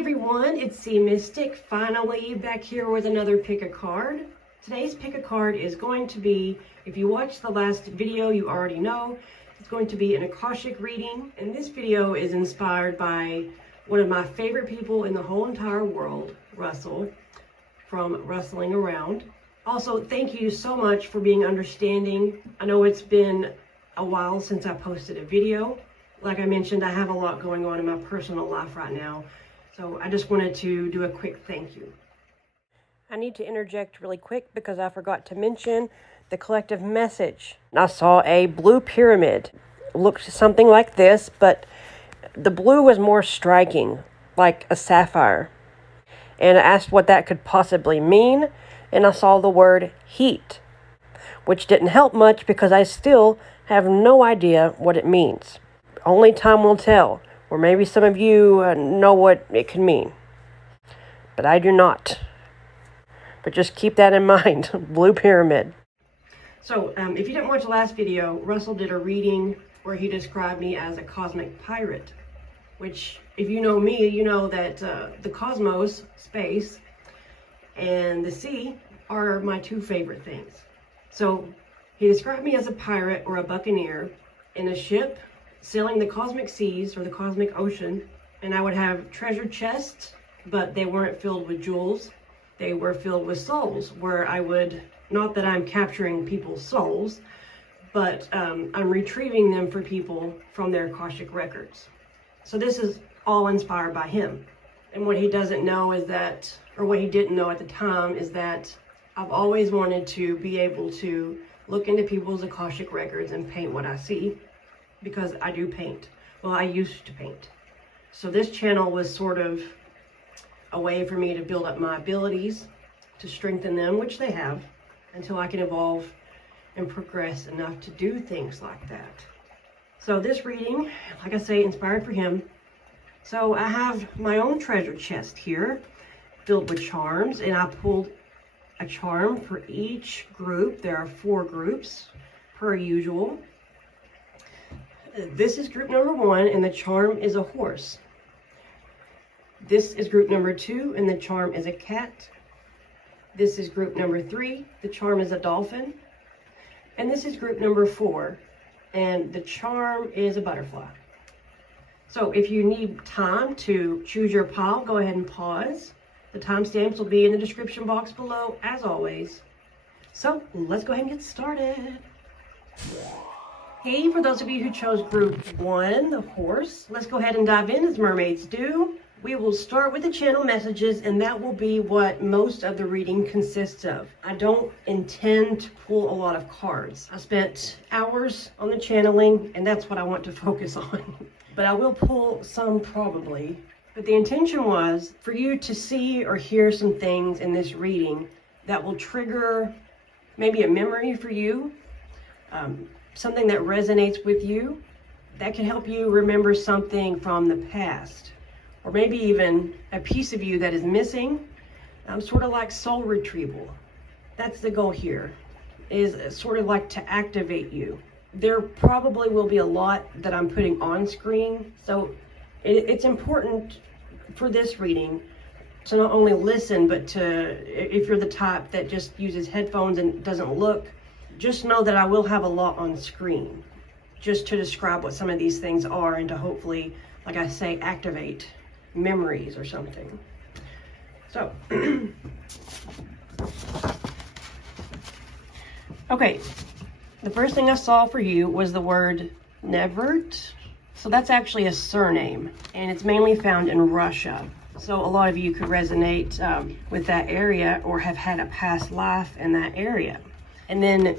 everyone, it's SeaMystic, finally back here with another pick a card. Today's pick a card is going to be, if you watched the last video, you already know, it's going to be an Akashic reading. And this video is inspired by one of my favorite people in the whole entire world, Russell, from Rustling Around. Also, thank you so much for being understanding. I know it's been a while since I posted a video. Like I mentioned, I have a lot going on in my personal life right now. So I just wanted to do a quick thank you. I need to interject really quick because I forgot to mention the collective message. I saw a blue pyramid. It looked something like this, but the blue was more striking, like a sapphire. And I asked what that could possibly mean, and I saw the word heat, which didn't help much because I still have no idea what it means. Only time will tell, or maybe some of you know what it can mean, but I do not. But just keep that in mind, blue pyramid. So if you didn't watch the last video, Russell did a reading where he described me as a cosmic pirate, which if you know me, you know that the cosmos, space, and the sea are my two favorite things. So he described me as a pirate or a buccaneer in a ship sailing the cosmic seas or the cosmic ocean, and I would have treasure chests, but they weren't filled with jewels. They were filled with souls, where I would, not that I'm capturing people's souls, but I'm retrieving them for people from their Akashic records. So this is all inspired by him. And what he doesn't know is that, or what he didn't know at the time, is that I've always wanted to be able to look into people's Akashic records and paint what I see, because I do paint. Well, I used to paint. So this channel was sort of a way for me to build up my abilities, to strengthen them, which they have, until I can evolve and progress enough to do things like that. So this reading, like I say, inspired for him. So I have my own treasure chest here, filled with charms, and I pulled a charm for each group. There are 4 groups, per usual. This is group number 1, and the charm is a horse. This is group number 2, and the charm is a cat. This is group number 3, the charm is a dolphin. And this is group number 4, and the charm is a butterfly. So if you need time to choose your pile, go ahead and pause. The timestamps will be in the description box below, as always. So let's go ahead and get started. Hey, for those of you who chose group 1, the horse, let's go ahead and dive in as mermaids do. We will start with the channel messages, and that will be what most of the reading consists of. I don't intend to pull a lot of cards. I spent hours on the channeling, and that's what I want to focus on. But I will pull some probably. But the intention was for you to see or hear some things in this reading that will trigger maybe a memory for you, something that resonates with you, that can help you remember something from the past, or maybe even a piece of you that is missing, sort of like soul retrieval. That's the goal here, is sort of like to activate you. There probably will be a lot that I'm putting on screen, so it's important for this reading to not only listen, but to, if you're the type that just uses headphones and doesn't look, just know that I will have a lot on screen, just to describe what some of these things are and to hopefully, like I say, activate memories or something. So, okay, the first thing I saw for you was the word Nevert. So that's actually a surname, and it's mainly found in Russia. So a lot of you could resonate with that area or have had a past life in that area. And then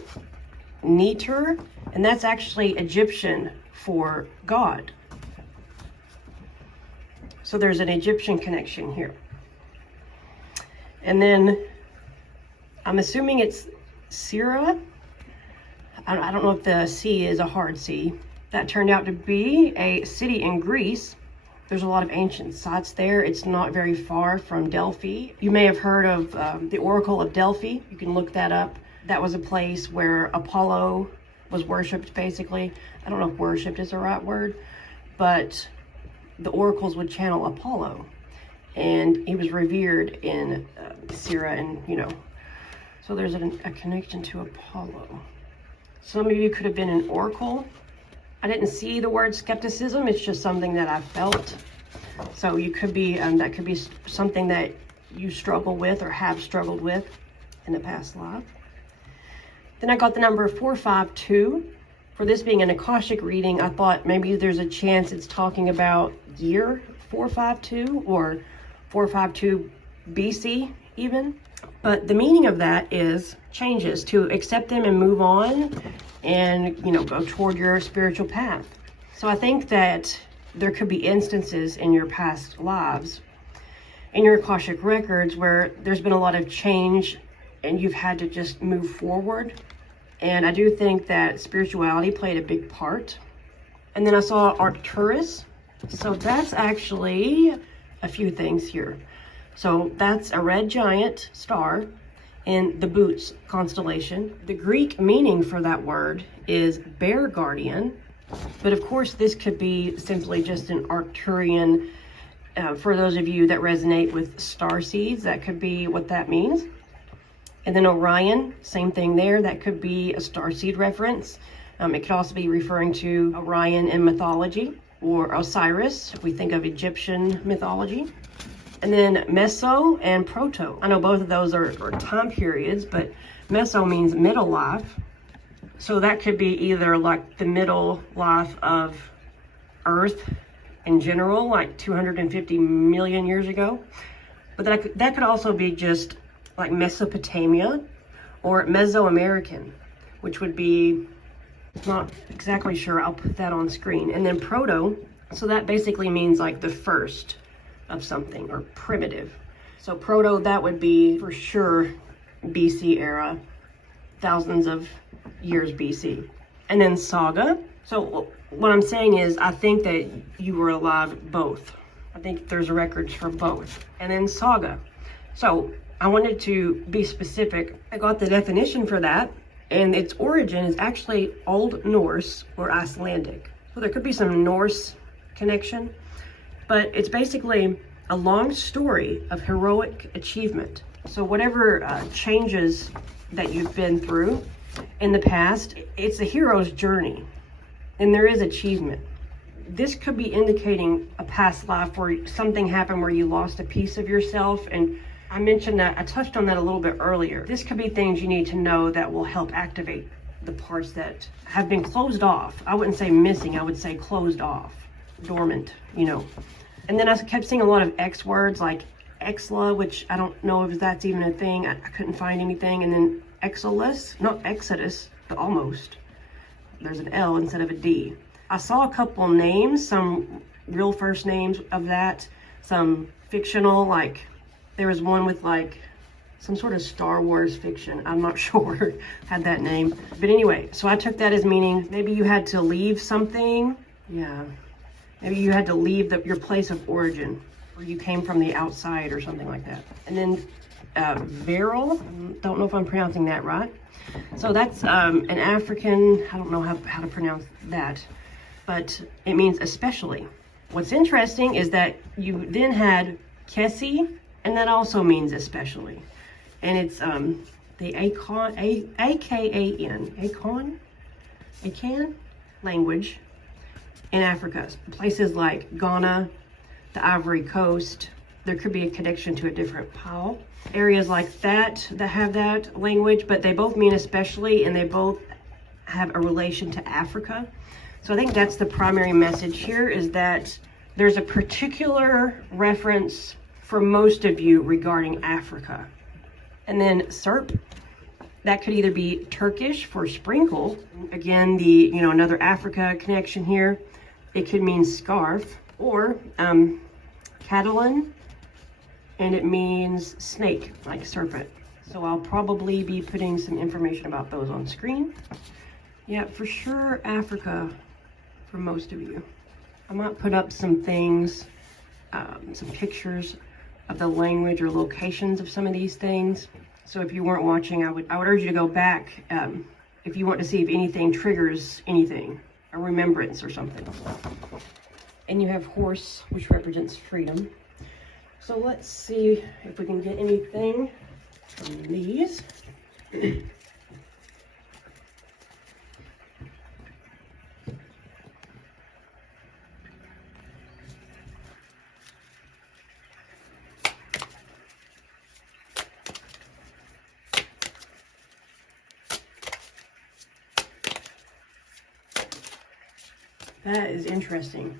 Neter, and that's actually Egyptian for God. So there's an Egyptian connection here. And then I'm assuming it's Syria. I don't know if the C is a hard C. That turned out to be a city in Greece. There's a lot of ancient sites there. It's not very far from Delphi. You may have heard of the Oracle of Delphi. You can look that up. That was a place where Apollo was worshipped, basically. I don't know if worshipped is the right word, but the oracles would channel Apollo. and he was revered in Syria, and you know, so there's a connection to Apollo. Some of you could have been an oracle. I didn't see the word skepticism, it's just something that I felt. So you could be, that could be something that you struggle with or have struggled with in the past life. Then I got the number 452. For this being an Akashic reading, I thought maybe there's a chance it's talking about year 452 or 452 BC even. But the meaning of that is changes, to accept them and move on and, you know, go toward your spiritual path. So I think that there could be instances in your past lives, in your Akashic records, where there's been a lot of change and you've had to just move forward. And I do think that spirituality played a big part. And then I saw Arcturus. So that's actually a few things here. So that's a red giant star in the Boots constellation. The Greek meaning for that word is bear guardian. But of course, this could be simply just an Arcturian. For those of you that resonate with starseeds, that could be what that means. And then Orion, same thing there. That could be a starseed reference. It could also be referring to Orion in mythology, or Osiris, if we think of Egyptian mythology. And then Meso and Proto. I know both of those are time periods, but Meso means middle life. So that could be either like the middle life of Earth in general, like 250 million years ago. But that could also be just like Mesopotamia or Mesoamerican, which would be, not exactly sure, I'll put that on screen. And then Proto, so that basically means like the first of something, or primitive. So Proto, that would be for sure BC era, thousands of years BC. And then Saga. So what I'm saying is, I think that you were alive both. I think there's records for both. And then Saga. So I wanted to be specific. I got the definition for that, and its origin is actually Old Norse or Icelandic. So there could be some Norse connection, but it's basically a long story of heroic achievement. So whatever changes that you've been through in the past, it's a hero's journey, and there is achievement. This could be indicating a past life where something happened where you lost a piece of yourself, and I mentioned that, I touched on that a little bit earlier. This could be things you need to know that will help activate the parts that have been closed off. I wouldn't say missing, I would say closed off, dormant, you know. And then I kept seeing a lot of X words like Exla, which I don't know if that's even a thing. I couldn't find anything. And then Exodus, not Exodus, but almost. There's an L instead of a D. I saw a couple names, some real first names of that, some fictional, like there was one with like some sort of Star Wars fiction. I'm not sure had that name. But anyway, so I took that as meaning maybe you had to leave something. Yeah. Maybe you had to leave your place of origin, or you came from the outside or something like that. And then Viral, don't know if I'm pronouncing that right. So that's an African, I don't know how to pronounce that, but it means especially. What's interesting is that you then had Kessi, and that also means especially. And it's the Akan language in Africa. Places like Ghana, the Ivory Coast, there could be a connection to a different Pao. Areas like that have that language, but they both mean especially, and they both have a relation to Africa. So I think that's the primary message here, is that there's a particular reference for most of you regarding Africa. And then Serp, that could either be Turkish for sprinkle. Again, another Africa connection here. It could mean scarf, or Catalan, and it means snake, like serpent. So I'll probably be putting some information about those on screen. Yeah, for sure Africa for most of you. I might put up some things, some pictures of the language or locations of some of these things. So if you weren't watching, I would urge you to go back if you want to see if anything triggers anything, a remembrance or something. And you have horse, which represents freedom. So let's see if we can get anything from these. That is interesting.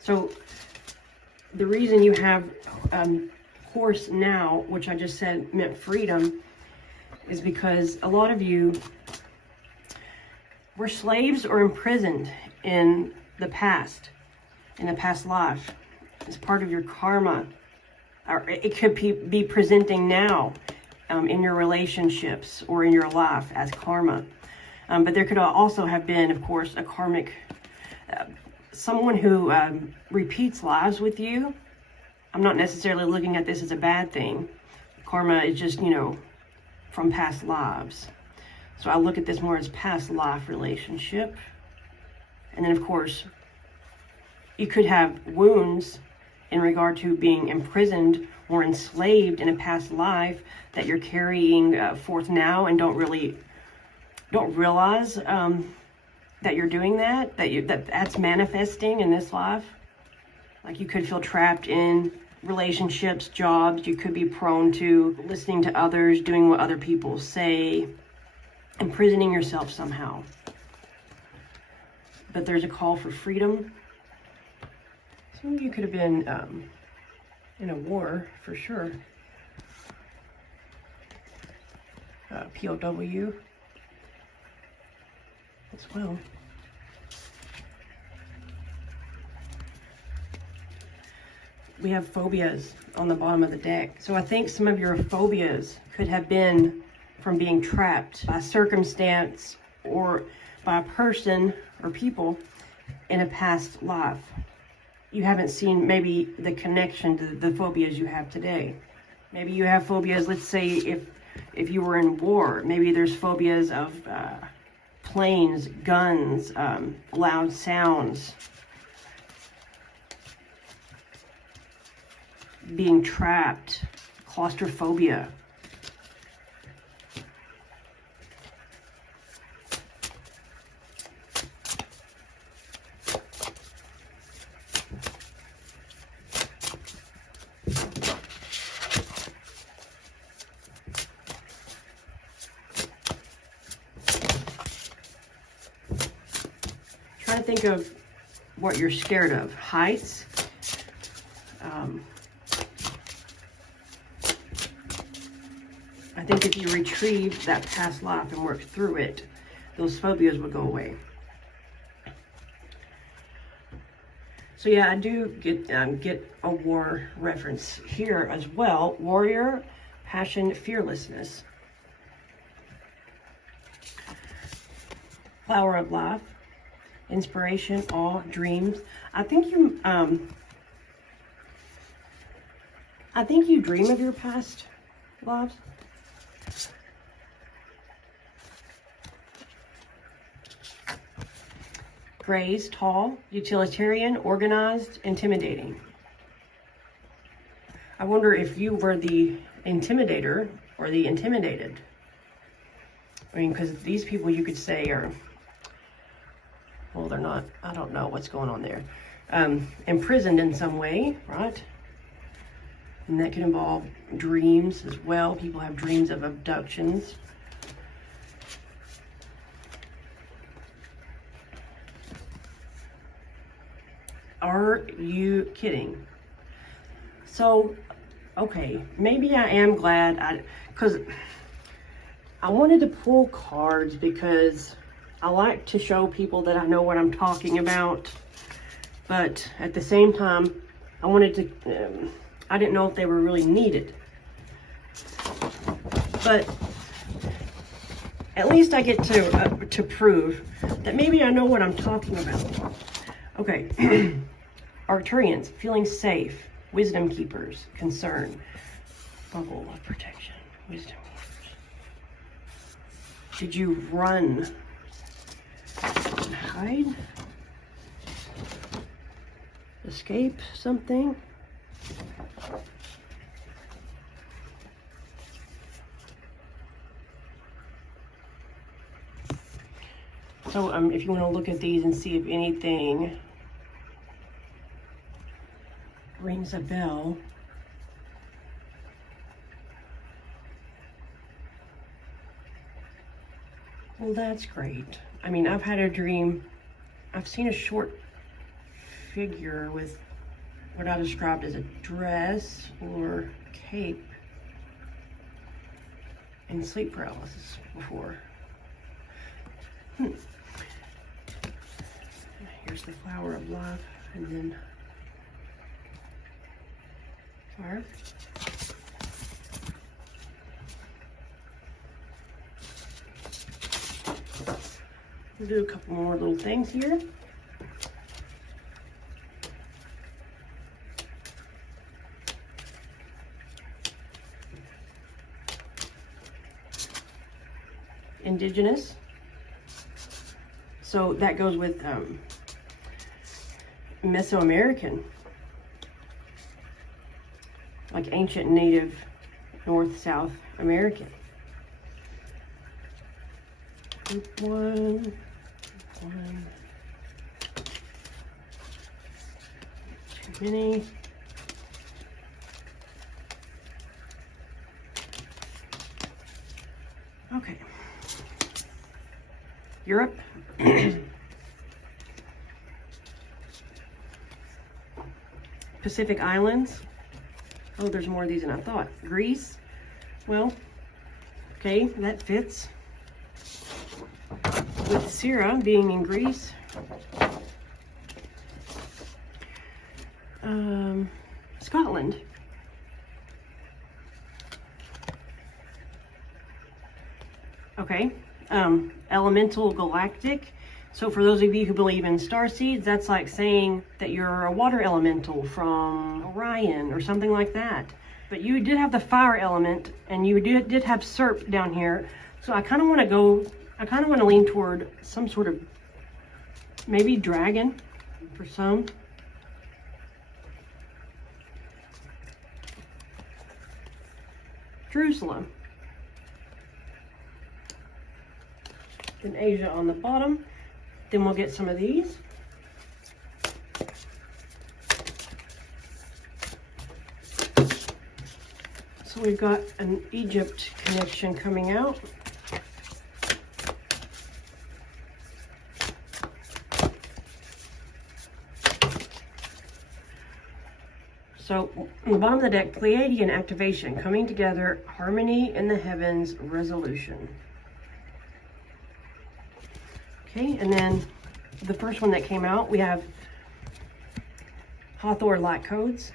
So the reason you have horse now, which I just said meant freedom, is because a lot of you were slaves or imprisoned in the past life. It's part of your karma. Or it could be presenting now in your relationships or in your life as karma. But there could also have been, of course, a karmic, someone who repeats lives with you. I'm not necessarily looking at this as a bad thing. Karma is just, you know, from past lives. So I look at this more as past life relationship. And then, of course, you could have wounds in regard to being imprisoned or enslaved in a past life that you're carrying forth now and don't realize that you're doing that's manifesting in this life. Like you could feel trapped in relationships, jobs. You could be prone to listening to others, doing what other people say, imprisoning yourself somehow. But there's a call for freedom. Some of you could have been in a war, for sure. POW as well. We have phobias on the bottom of the deck. So I think some of your phobias could have been from being trapped by circumstance or by a person or people in a past life. You haven't seen maybe the connection to the phobias you have today. Maybe you have phobias, let's say if you were in war, maybe there's phobias of planes, guns, loud sounds, being trapped, claustrophobia. Try to think of what you're scared of. Heights. I think if you retrieve that past life and work through it, those phobias would go away. So yeah, I do get a war reference here as well. Warrior, passion, fearlessness. Flower of life. Inspiration, awe, dreams. I think you dream of your past lives. Grace, tall, utilitarian, organized, intimidating. I wonder if you were the intimidator or the intimidated. I mean, because these people you could say are, well, they're not, I don't know what's going on there. Imprisoned in some way, right? And that can involve dreams as well. People have dreams of abductions. Are you kidding? So, okay, maybe I am glad because I wanted to pull cards because I like to show people that I know what I'm talking about, but at the same time, I wanted to, I didn't know if they were really needed. But at least I get to prove that maybe I know what I'm talking about. Okay, Arcturians, feeling safe, wisdom keepers, concern, bubble of protection, wisdom keepers. Did you run hide, escape something. So if you want to look at these and see if anything rings a bell. Well, that's great. I mean, I've had a dream. I've seen a short figure with what I described as a dress or cape and sleep paralysis before. Here's the flower of life, and then fire. We'll do a couple more little things here. Indigenous. So that goes with Mesoamerican, like ancient native North-South American. Group one. Too many. Okay. Europe. Pacific Islands. Oh, there's more of these than I thought. Greece. Well, okay, that fits. With Syrah being in Greece. Scotland. Okay. Elemental galactic. So for those of you who believe in starseeds, that's like saying that you're a water elemental from Orion or something like that. But you did have the fire element, and you did have Serp down here. So I kind of want to lean toward some sort of maybe dragon for some. Jerusalem. Then Asia on the bottom. Then we'll get some of these. So we've got an Egypt connection coming out. So on the bottom of the deck, Pleiadian activation, coming together, harmony in the heavens, resolution. Okay, and then the first one that came out, we have Hathor light codes,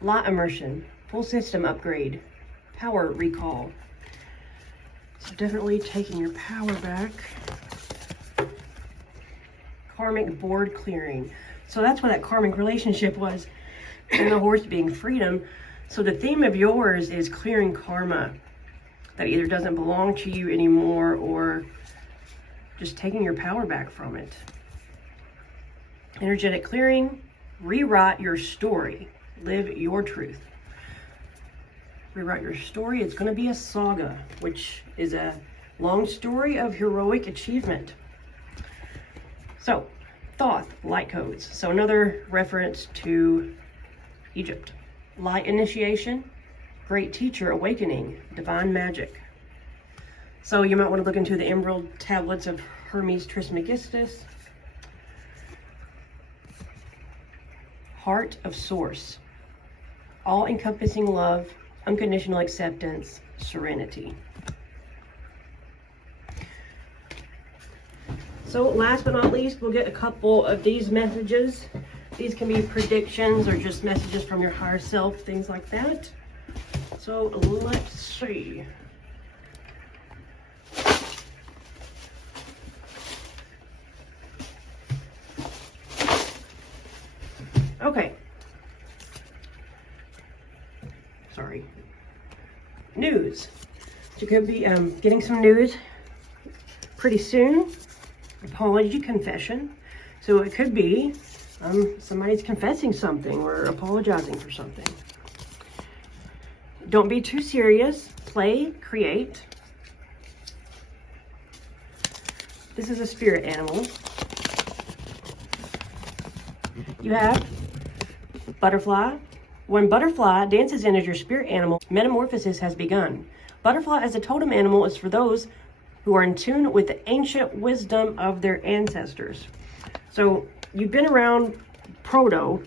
light immersion, full system upgrade, power recall. So definitely taking your power back. Karmic board clearing. So that's what that karmic relationship was. And the horse being freedom. So the theme of yours is clearing karma that either doesn't belong to you anymore or just taking your power back from it. Energetic clearing, rewrite your story, live your truth. Rewrite your story. It's going to be a saga, which is a long story of heroic achievement. So, Thoth, light codes. So another reference to Egypt. Light initiation, great teacher awakening, divine magic. So you might want to look into the emerald tablets of Hermes Trismegistus. Heart of source, all-encompassing love, unconditional acceptance, serenity. So last but not least, we'll get a couple of these messages. These can be predictions or just messages from your higher self, things like that. So let's see. Okay. Sorry. News. So you could be getting some news pretty soon. apology confession. So it could be somebody's confessing something or apologizing for something. Don't be too serious. Play, create. This is a spirit animal. You have butterfly. When butterfly dances in as your spirit animal, metamorphosis has begun. Butterfly as a totem animal is for those who are in tune with the ancient wisdom of their ancestors. So you've been around proto,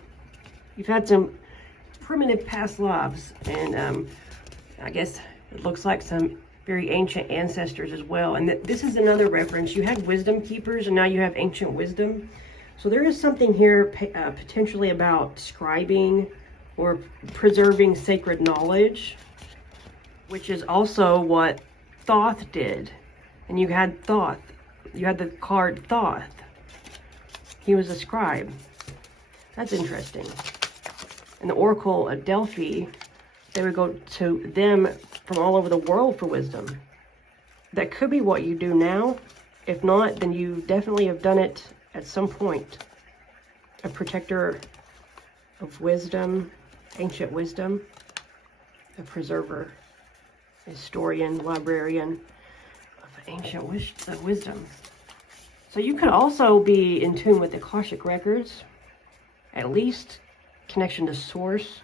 you've had some primitive past lives, and I guess it looks like some very ancient ancestors as well. And this is another reference. You had wisdom keepers, and now you have ancient wisdom. So there is something here potentially about scribing or preserving sacred knowledge, which is also what Thoth did. And you had Thoth. You had the card Thoth. He was a scribe. That's interesting. And the Oracle of Delphi, they would go to them from all over the world for wisdom. That could be what you do now. If not, then you definitely have done it at some point. A protector of wisdom, ancient wisdom, a preserver, historian, librarian of ancient wisdom. So you could also be in tune with the Akashic records, at least connection to source.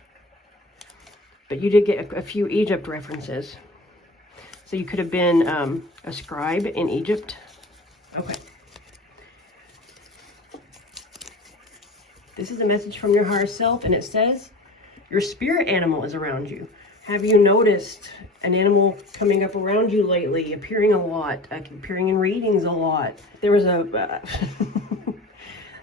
But you did get a few Egypt references. So you could have been a scribe in Egypt. Okay. This is a message from your higher self, and it says, your spirit animal is around you. Have you noticed an animal coming up around you lately, appearing a lot, appearing in readings a lot? There was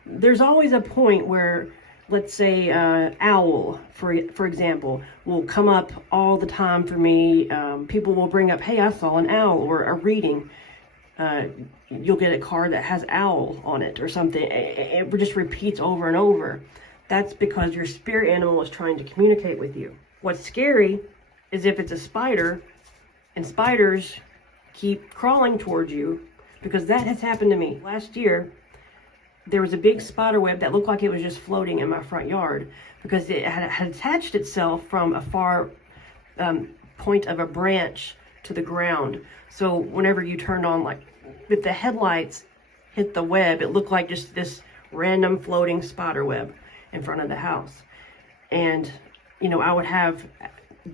there's always a point where, let's say, owl, for example, will come up all the time for me. People will bring up, hey, I saw an owl, or a reading. You'll get a card that has owl on it or something. It just repeats over and over. That's because your spirit animal is trying to communicate with you. What's scary is if it's a spider, and spiders keep crawling towards you, because that has happened to me. Last year, there was a big spider web that looked like it was just floating in my front yard, because it had attached itself from a far point of a branch to the ground. So whenever you turned on, like, if the headlights hit the web, it looked like just this random floating spider web in front of the house. And, you know, I would have,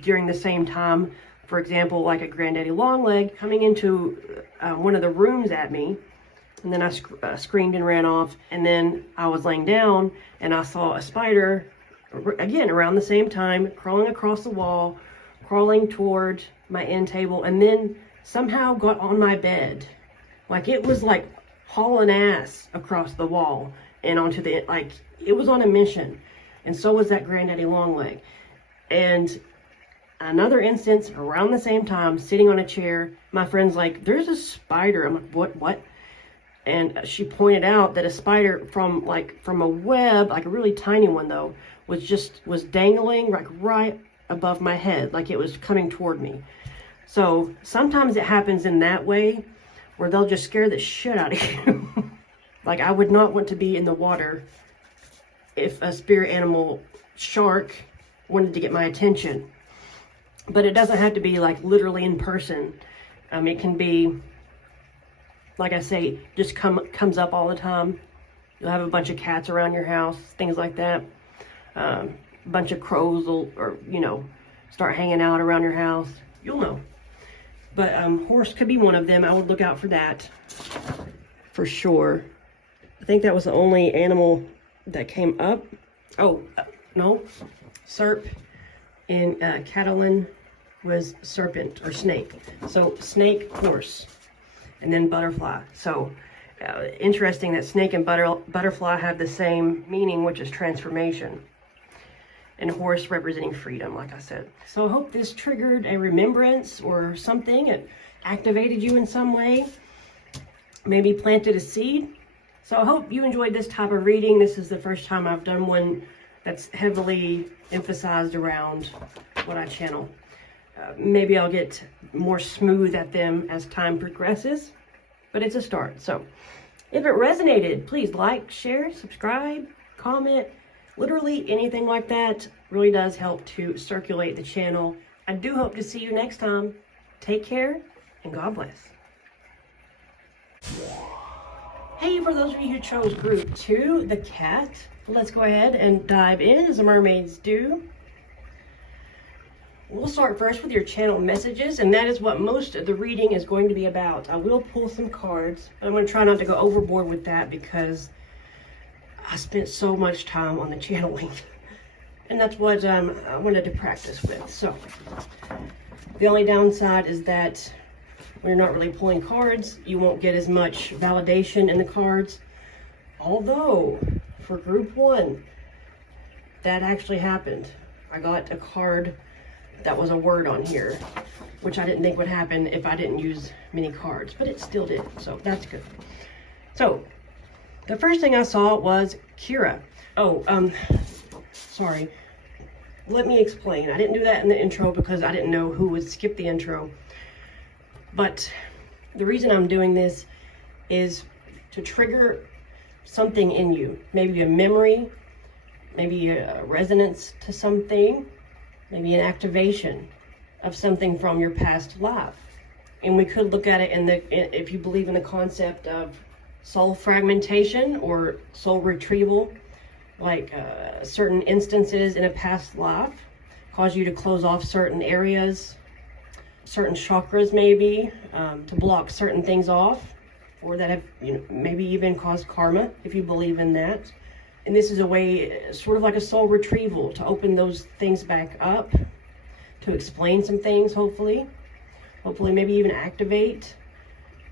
during the same time, for example, like a granddaddy longleg coming into one of the rooms at me, and then I screamed and ran off, and then I was laying down, and I saw a spider, again, around the same time, crawling across the wall, crawling toward my end table, and then somehow got on my bed. Like, it was like hauling ass across the wall and onto the, like, it was on a mission. And so was that granddaddy longleg. And another instance, around the same time, sitting on a chair, my friend's like, there's a spider. I'm like, what? And she pointed out that a spider from a web, like a really tiny one though, was dangling like right above my head, like it was coming toward me. So sometimes it happens in that way, where they'll just scare the shit out of you. Like, I would not want to be in the water if a spirit animal, shark, wanted to get my attention. But it doesn't have to be like literally in person. It can be, like I say, just comes up all the time. You'll have a bunch of cats around your house, things like that. A bunch of crows will, or, you know, start hanging out around your house. You'll know. But horse could be one of them. I would look out for that for sure. I think that was the only animal that came up. Oh, no. Serp in Catalan was serpent or snake. So snake, horse, and then butterfly. So interesting that snake and butterfly have the same meaning, which is transformation. And horse representing freedom, like I said. So I hope this triggered a remembrance or something. It activated you in some way. Maybe planted a seed. So I hope you enjoyed this type of reading. This is the first time I've done one that's heavily emphasized around what I channel. Maybe I'll get more smooth at them as time progresses, but it's a start. So If it resonated, please like, share, subscribe, comment. Literally anything like that really does help to circulate the channel. I do hope to see you next time. Take care and God bless. Hey, for those of you who chose group 2, the cat, let's go ahead and dive in as the mermaids do. We'll start first with your channel messages, and that is what most of the reading is going to be about. I will pull some cards, but I'm going to try not to go overboard with that because I spent so much time on the channeling, and that's what I wanted to practice with. So, the only downside is that when you're not really pulling cards, you won't get as much validation in the cards. Although, for group 1, that actually happened. I got a card that was a word on here, which I didn't think would happen if I didn't use many cards, but it still did, so that's good. So, the first thing I saw was Kira. Oh, sorry. Let me explain. I didn't do that in the intro because I didn't know who would skip the intro. But the reason I'm doing this is to trigger something in you. Maybe a memory, maybe a resonance to something, maybe an activation of something from your past life. And we could look at it if you believe in the concept of soul fragmentation or soul retrieval, like certain instances in a past life cause you to close off certain areas, certain chakras maybe, to block certain things off, or that have maybe even caused karma, if you believe in that. And this is a way, sort of like a soul retrieval, to open those things back up, to explain some things, hopefully maybe even activate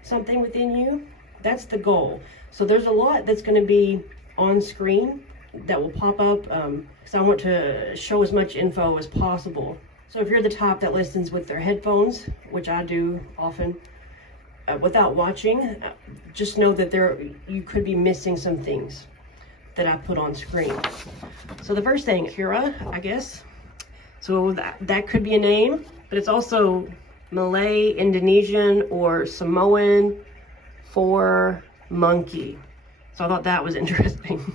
something within you. That's the goal. So there's a lot that's going to be on screen that will pop up, because I want to show as much info as possible. So if you're the type that listens with their headphones, which I do often, without watching, just know that you could be missing some things that I put on screen. So the first thing, Kira, I guess. So that could be a name, but it's also Malay, Indonesian, or Samoan for monkey. So I thought that was interesting.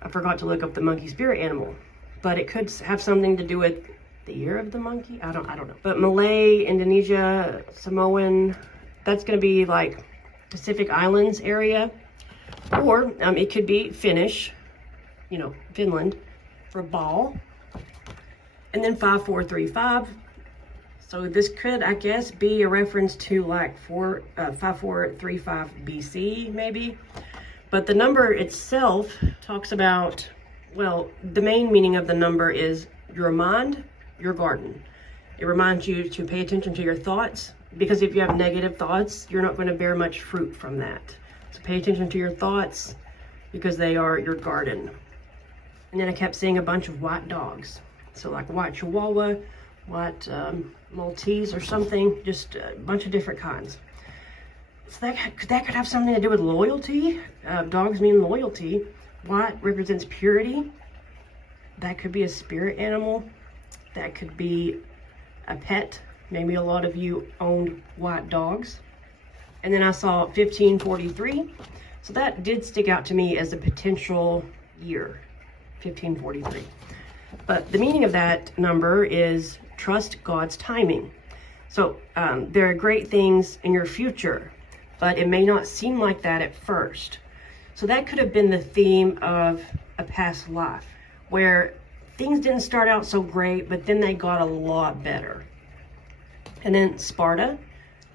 I forgot to look up the monkey spirit animal, but it could have something to do with the year of the monkey. I don't know. But Malay, Indonesia, Samoan, that's going to be like Pacific Islands area. Or it could be Finnish, Finland, for ball. And then 5435. So this could, I guess, be a reference to like 5435 BC, maybe. But the number itself talks about, well, the main meaning of the number is your mind, your garden. It reminds you to pay attention to your thoughts, because if you have negative thoughts, you're not going to bear much fruit from that. So pay attention to your thoughts, because they are your garden. And then I kept seeing a bunch of white dogs. So like white Chihuahua, white Maltese or something, just a bunch of different kinds. So that could have something to do with loyalty. Dogs mean loyalty. White represents purity. That could be a spirit animal. That could be a pet. Maybe a lot of you owned white dogs. And then I saw 1543. So that did stick out to me as a potential year, 1543. But the meaning of that number is trust God's timing. So there are great things in your future, but it may not seem like that at first. So that could have been the theme of a past life, where things didn't start out so great, but then they got a lot better. And then Sparta,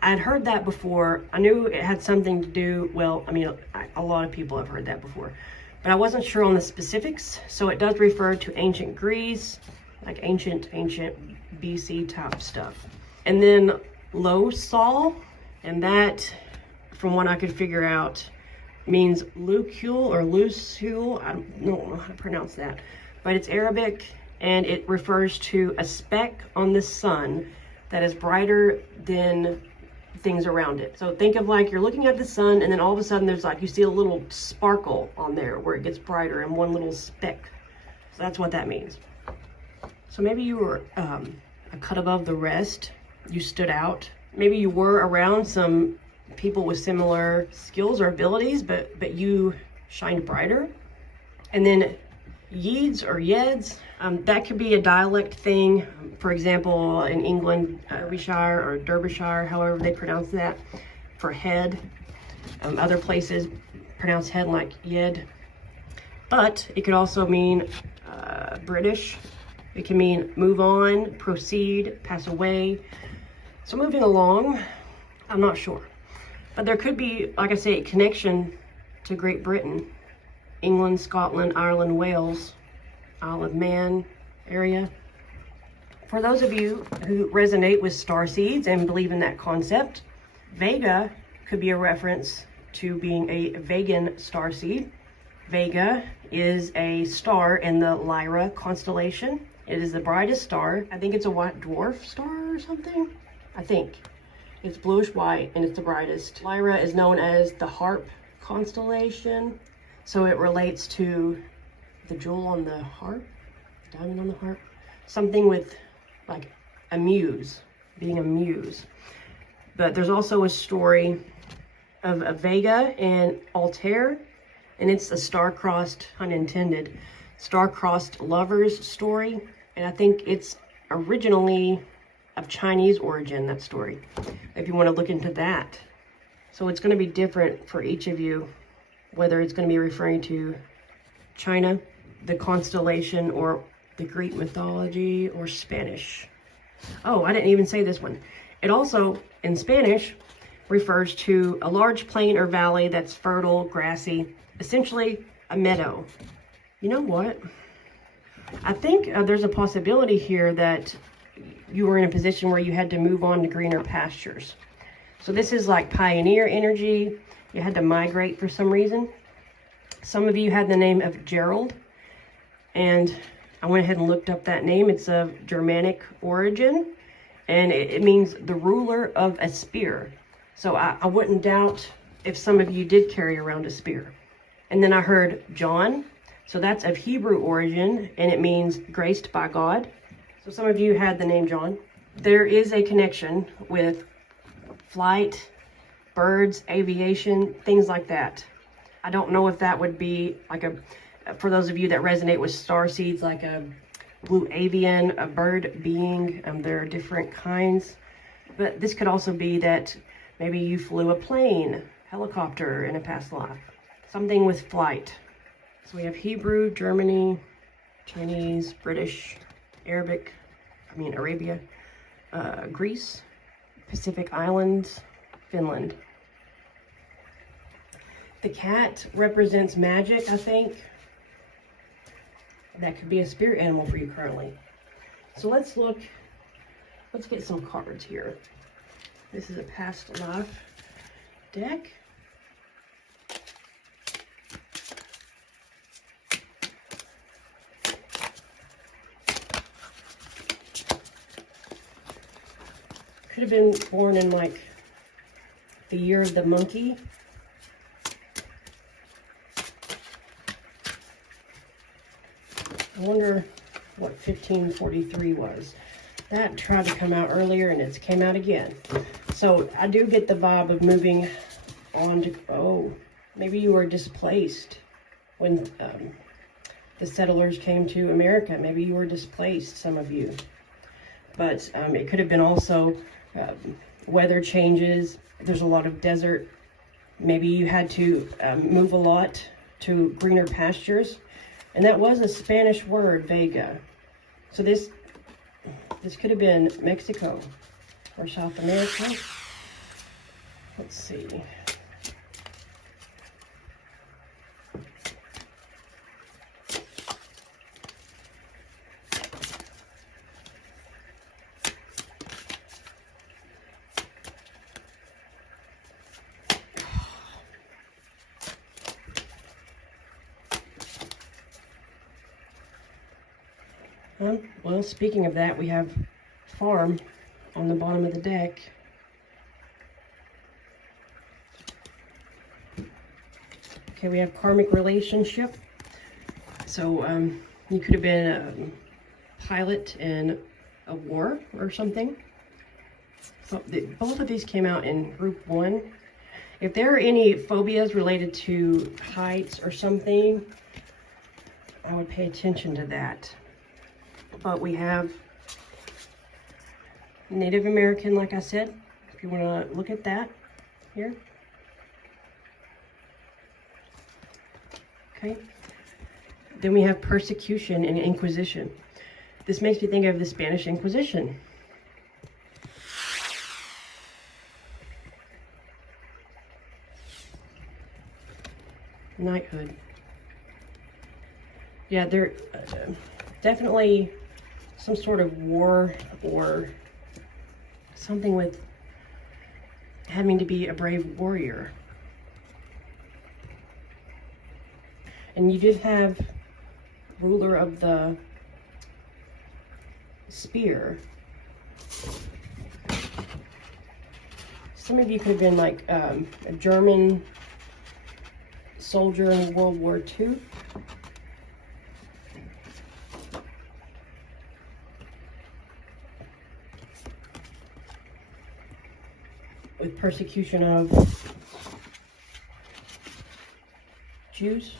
I'd heard that before. I knew it had something to do, well, I mean, a lot of people have heard that before, but I wasn't sure on the specifics. So it does refer to ancient Greece, like ancient BC type stuff. And then Losol, and that, from what I could figure out, means lucule or lucule. I don't know how to pronounce that, but it's Arabic, and it refers to a speck on the sun that is brighter than things around it. So think of like you're looking at the sun, and then all of a sudden there's like, you see a little sparkle on there where it gets brighter, and one little speck. So that's what that means. So maybe you were a cut above the rest. You stood out. Maybe you were around some people with similar skills or abilities, but you shined brighter. And then Yeeds or Yeds, that could be a dialect thing. For example, in England, Derbyshire or Derbyshire, however they pronounce that, for head. Other places pronounce head like Yed. But it could also mean British. It can mean move on, proceed, pass away. So moving along, I'm not sure. But there could be, like I say, a connection to Great Britain, England, Scotland, Ireland, Wales, Isle of Man area. For those of you who resonate with starseeds and believe in that concept, Vega could be a reference to being a Vegan starseed. Vega is a star in the Lyra constellation. It is the brightest star. I think it's a white dwarf star or something. I think. It's bluish white and it's the brightest. Lyra is known as the harp constellation. So it relates to the jewel on the harp, diamond on the harp. Something with like a muse, being a muse. But there's also a story of a Vega and Altair, and it's a star-crossed, unintended, star-crossed lovers story. And I think it's originally of Chinese origin, that story, if you want to look into that. So it's going to be different for each of you, whether it's going to be referring to China, the constellation, or the Greek mythology, or Spanish. Oh, I didn't even say this one. It also, in Spanish, refers to a large plain or valley that's fertile, grassy, essentially a meadow. You know what? I think there's a possibility here that you were in a position where you had to move on to greener pastures. So this is like pioneer energy. You had to migrate for some reason. Some of you had the name of Gerald, and I went ahead and looked up that name. It's of Germanic origin, and it means the ruler of a spear. So I wouldn't doubt if some of you did carry around a spear. And then I heard John, so that's of Hebrew origin, and it means graced by God. So some of you had the name John. There is a connection with flight, birds, aviation, things like that. I don't know if that would be like for those of you that resonate with starseeds, like a blue avian, a bird being. There are different kinds. But this could also be that maybe you flew a plane, helicopter in a past life. Something with flight. So we have Hebrew, Germany, Chinese, British, Arabic, Arabia, Greece, Pacific Islands, Finland. The cat represents magic, I think. That could be a spirit animal for you currently. So let's get some cards here. This is a past life deck. Could have been born in like the year of the monkey. I wonder what 1543 was. That tried to come out earlier and it's came out again. So I do get the vibe of moving on to, oh, maybe you were displaced when the settlers came to America. Maybe you were displaced, some of you. But it could have been also weather changes. There's a lot of desert. Maybe you had to move a lot to greener pastures. And that was a Spanish word, Vega. So this could have been Mexico or South America. Let's see. Well, speaking of that, we have farm on the bottom of the deck. Okay, we have karmic relationship. So you could have been a pilot in a war or something. So both of these came out in group 1. If there are any phobias related to heights or something, I would pay attention to that. But we have Native American, like I said, if you want to look at that here. Okay. Then we have persecution and Inquisition. This makes me think of the Spanish Inquisition. Knighthood. Yeah, there definitely some sort of war or something with having to be a brave warrior. And you did have ruler of the spear. Some of you could have been like a German soldier in World War II. With persecution of Jews.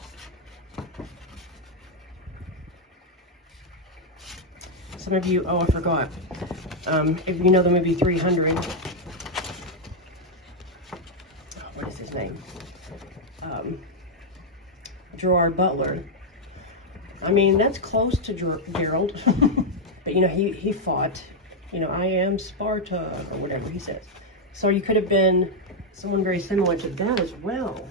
Some of you, oh, I forgot. If you know the movie 300, what is his name? Gerard Butler. I mean, that's close to Gerald, but you know, he fought, you know, I am Sparta, or whatever he says. So you could have been someone very similar to that as well.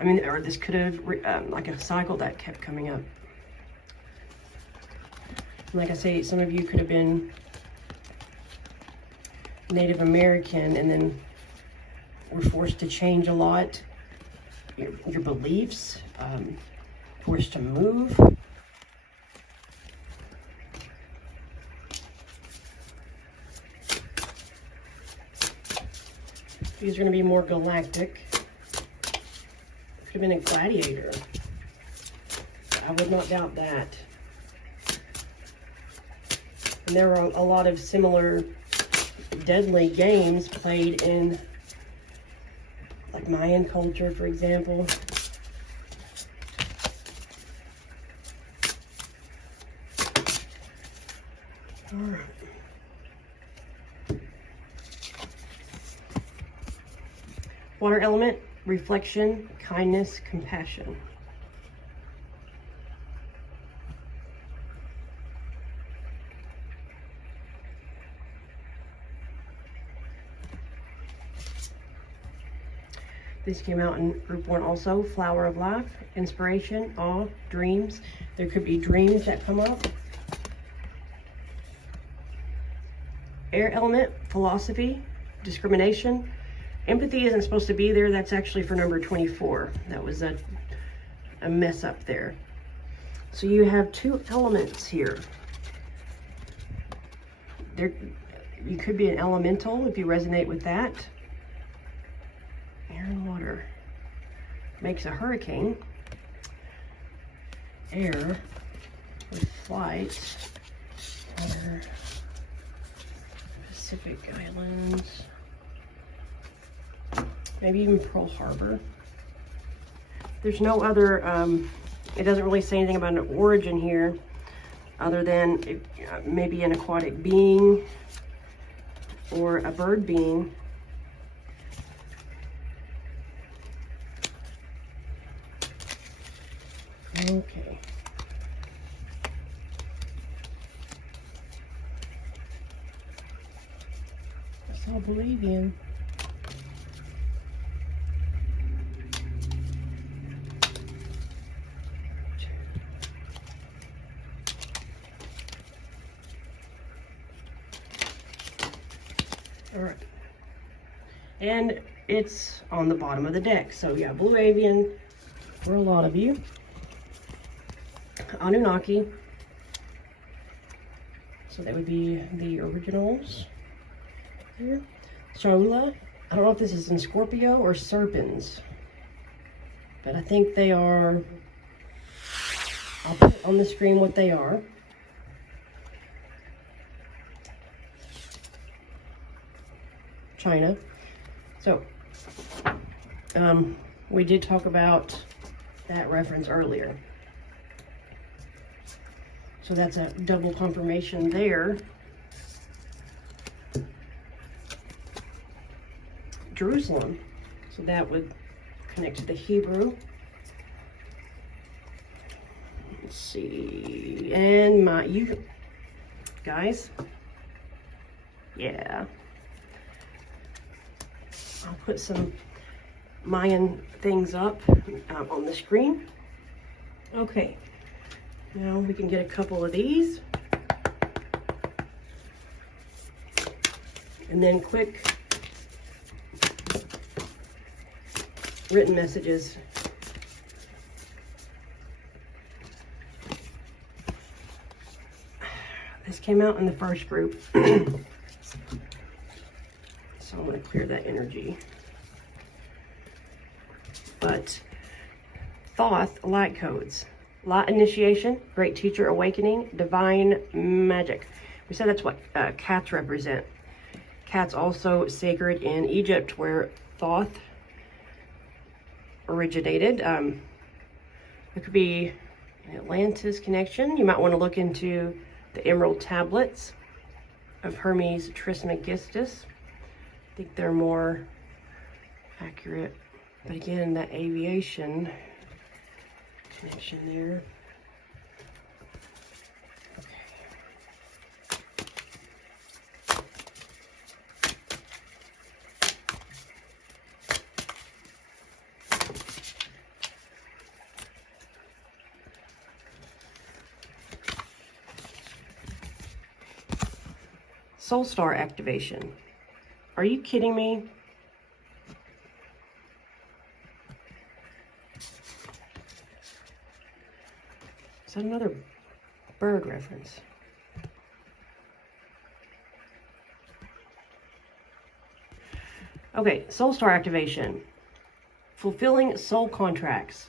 I mean, or this could have, like a cycle that kept coming up. Like I say, some of you could have been Native American and then were forced to change a lot, your beliefs, forced to move. These are going to be more galactic. Could have been a gladiator. I would not doubt that. And there are a lot of similar deadly games played in like Mayan culture, for example. All right. Water element, reflection, kindness, compassion. This came out in group 1 also. Flower of life, inspiration, awe, dreams. There could be dreams that come up. Air element, philosophy, discrimination. Empathy isn't supposed to be there. That's actually for number 24. That was a mess up there. So you have 2 elements here. There, you could be an elemental if you resonate with that. Air and water makes a hurricane. Air with flight. Water. Pacific Islands. Maybe even Pearl Harbor. There's no other, it doesn't really say anything about an origin here other than maybe an aquatic being or a bird being. Okay. That's all Bolivian. All right. And it's on the bottom of the deck. So yeah, Blue Avian for a lot of you. Anunnaki. So that would be the originals here. Shaula. I don't know if this is in Scorpio or Serpens, but I think they are. I'll put on the screen what they are. China. So We did talk about that reference earlier. So that's a double confirmation there. Jerusalem. So that would connect to the Hebrew. Let's see. And you guys. Yeah. I'll put some Mayan things up on the screen. Okay. Now we can get a couple of these. And then quick written messages. This came out in the first group. So I'm going to clear that energy. But Thoth light codes. Light initiation, great teacher awakening, divine magic. We said that's what cats represent. Cats also sacred in Egypt, where Thoth originated. It could be an Atlantis connection. You might want to look into the emerald tablets of Hermes Trismegistus. I think they're more accurate. But again, that aviation connection there. Soul Star activation. Are you kidding me? Is that another bird reference? Okay, Soul Star activation. Fulfilling soul contracts.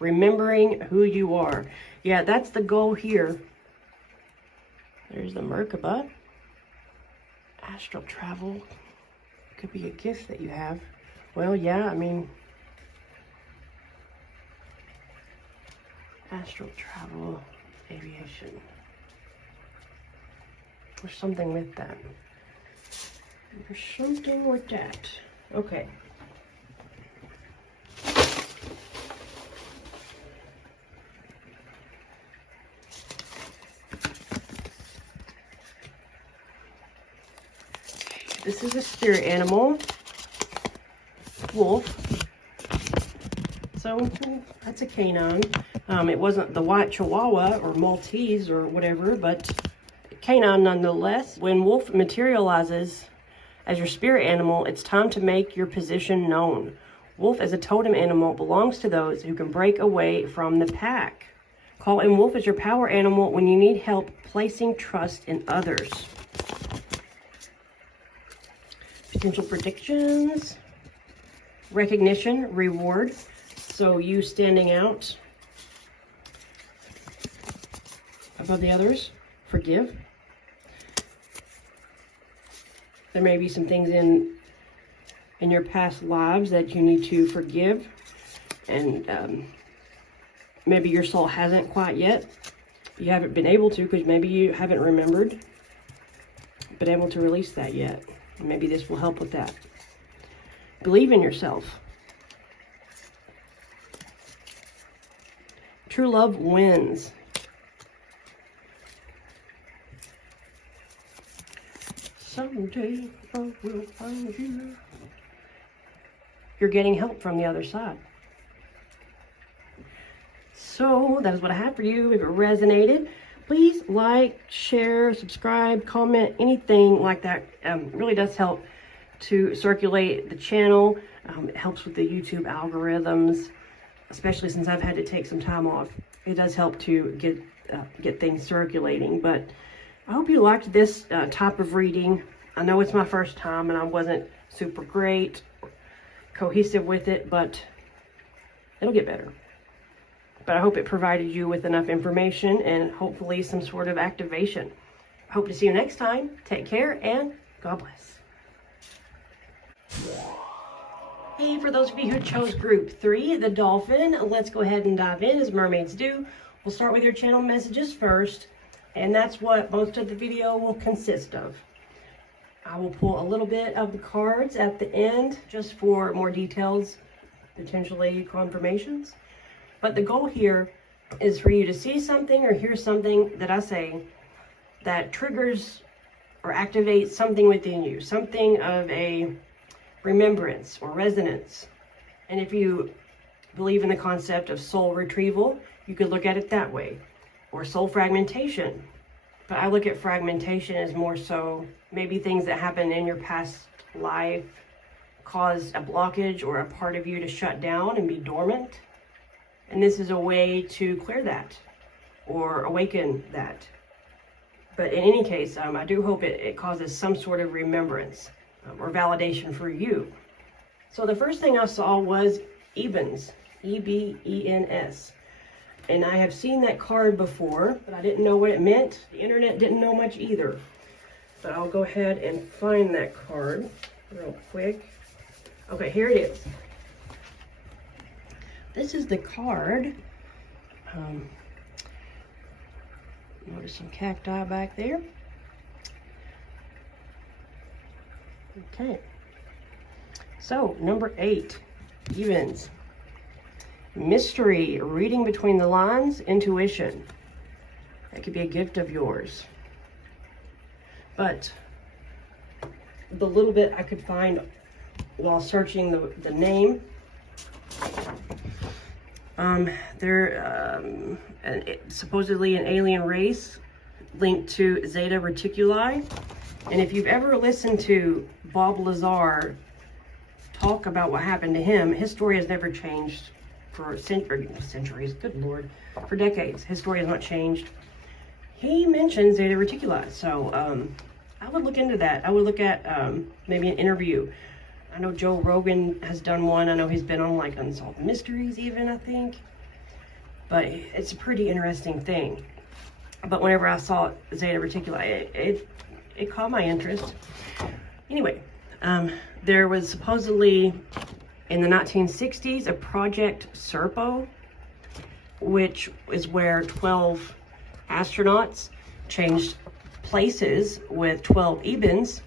Remembering who you are. Yeah, that's the goal here. There's the Merkaba. Astral travel. Could be a gift that you have. Well, yeah, I mean, astral travel, aviation. There's something with that. There's something with that. Okay. This is a spirit animal, wolf. So that's a canine. It wasn't the white Chihuahua or Maltese or whatever, but canine nonetheless. When wolf materializes as your spirit animal, it's time to make your position known. Wolf as a totem animal belongs to those who can break away from the pack. Call in wolf as your power animal when you need help placing trust in others. Potential predictions, recognition, reward. So you standing out above the others, forgive. There may be some things in your past lives that you need to forgive, and maybe your soul hasn't quite yet. You haven't been able to because maybe you haven't remembered, been able to release that yet. Maybe this will help with that. Believe in yourself. True love wins. Someday I will find you. You're getting help from the other side. So that is what I have for you. If it resonated, please like, share, subscribe, comment, anything like that. It really does help to circulate the channel. It helps with the YouTube algorithms, especially since I've had to take some time off. It does help to get things circulating. But I hope you liked this type of reading. I know it's my first time and I wasn't super great, cohesive with it, but it'll get better. But I hope it provided you with enough information and hopefully some sort of activation. I hope to see you next time. Take care and God bless. Hey, for those of you who chose group 3, the dolphin, let's go ahead and dive in as mermaids do. We'll start with your channel messages first, and that's what most of the video will consist of. I will pull a little bit of the cards at the end just for more details, potentially confirmations. But the goal here is for you to see something or hear something that I say that triggers or activates something within you, something of a remembrance or resonance. And if you believe in the concept of soul retrieval, you could look at it that way, or soul fragmentation. But I look at fragmentation as more so maybe things that happened in your past life caused a blockage or a part of you to shut down and be dormant. And this is a way to clear that or awaken that. But in any case, I do hope it causes some sort of remembrance or validation for you. So the first thing I saw was Ebens, E-B-E-N-S. And I have seen that card before, but I didn't know what it meant. The internet didn't know much either. But I'll go ahead and find that card real quick. Okay, here it is. This is the card. Notice some cacti back there. Okay. So, number 8, Evens. Mystery, reading between the lines, intuition. That could be a gift of yours. But the little bit I could find while searching the name, they're supposedly an alien race linked to Zeta Reticuli. And if you've ever listened to Bob Lazar talk about what happened to him, his story has never changed for centuries, good Lord, for decades. His story has not changed. He mentioned Zeta Reticuli, so I would look into that. I would look at maybe an interview. I know Joe Rogan has done one. I know he's been on like Unsolved Mysteries even, I think. But it's a pretty interesting thing. But whenever I saw Zeta Reticuli, it caught my interest. Anyway, there was supposedly in the 1960s a Project Serpo, which is where 12 astronauts changed places with 12 Ebens.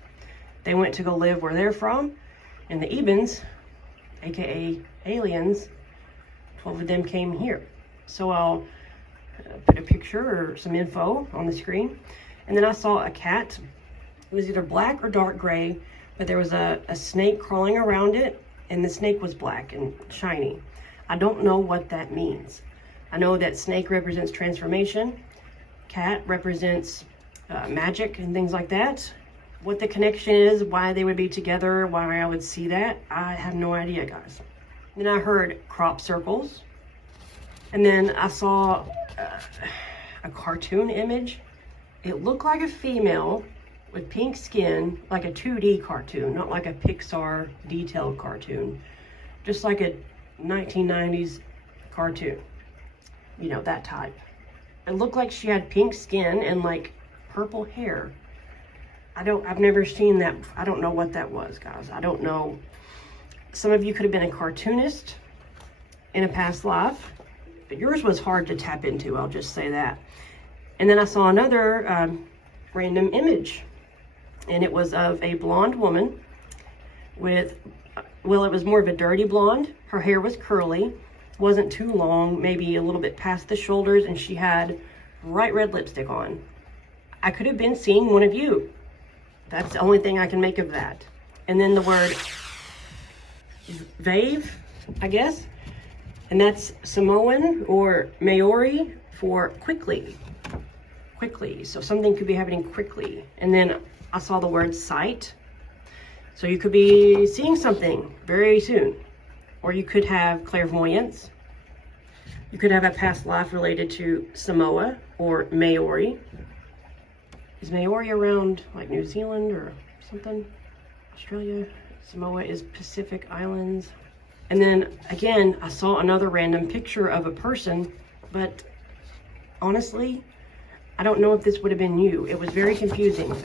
They went to go live where they're from, and the Ebens, aka aliens, 12 of them came here. So I'll put a picture or some info on the screen. And then I saw a cat. It was either black or dark gray, but there was a snake crawling around it, and the snake was black and shiny. I don't know what that means. I know that snake represents transformation, cat represents magic and things like that. What the connection is, why they would be together, why I would see that, I have no idea, guys. Then I heard crop circles, and then I saw a cartoon image. It looked like a female with pink skin, like a 2D cartoon, not like a Pixar detailed cartoon, just like a 1990s cartoon, you know, that type. It looked like she had pink skin and like purple hair. I've never seen that. I don't know what that was, guys. I don't know. Some of you could have been a cartoonist in a past life, but yours was hard to tap into, I'll just say that. And then I saw another random image, and it was of a blonde woman with, well, it was more of a dirty blonde. Her hair was curly, wasn't too long, maybe a little bit past the shoulders, and she had bright red lipstick on. I could have been seeing one of you. That's the only thing I can make of that. And then the word Vave, I guess, and that's Samoan or Maori for quickly. Quickly, so something could be happening quickly. And then I saw the word sight. So you could be seeing something very soon. Or you could have clairvoyance. You could have a past life related to Samoa or Maori. Is Maori around like New Zealand or something? Australia? Samoa is Pacific Islands. And then again, I saw another random picture of a person, but honestly, I don't know if this would have been you. It was very confusing.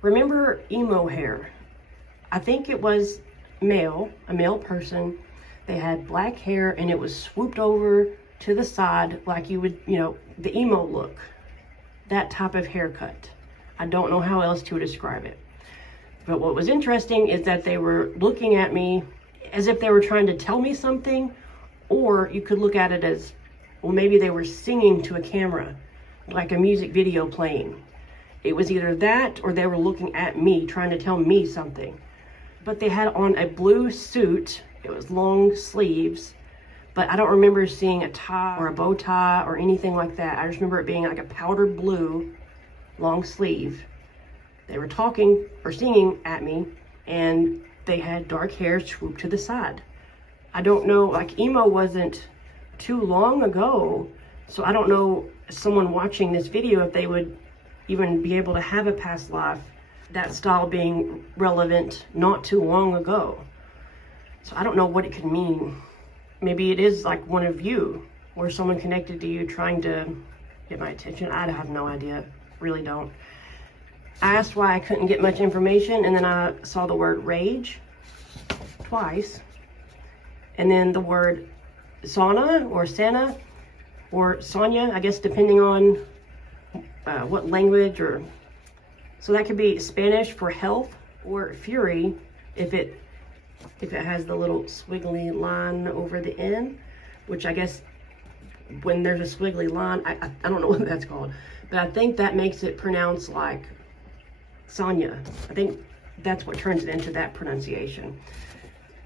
Remember emo hair? I think it was male, a male person. They had black hair and it was swooped over to the side like you would, you know, the emo look. That type of haircut. I don't know how else to describe it. But what was interesting is that they were looking at me as if they were trying to tell me something, or you could look at it as, well, maybe they were singing to a camera, like a music video playing. It was either that or they were looking at me, trying to tell me something. But they had on a blue suit. It was long sleeves, but I don't remember seeing a tie or a bow tie or anything like that. I just remember it being like a powder blue long sleeve. They were talking or singing at me, and they had dark hair swooped to the side. I don't know, like emo wasn't too long ago, so I don't know someone watching this video if they would even be able to have a past life, that style being relevant not too long ago. So I don't know what it could mean. Maybe it is like one of you, or someone connected to you trying to get my attention. I have no idea, really don't. I asked why I couldn't get much information, and then I saw the word rage twice, and then the word sauna or sana or Sonia, I guess depending on what language, or so that could be Spanish for health, or fury if it has the little squiggly line over the end, which I guess when there's a squiggly line, I don't know what that's called, but I think that makes it pronounced like Sonia. I think that's what turns it into that pronunciation.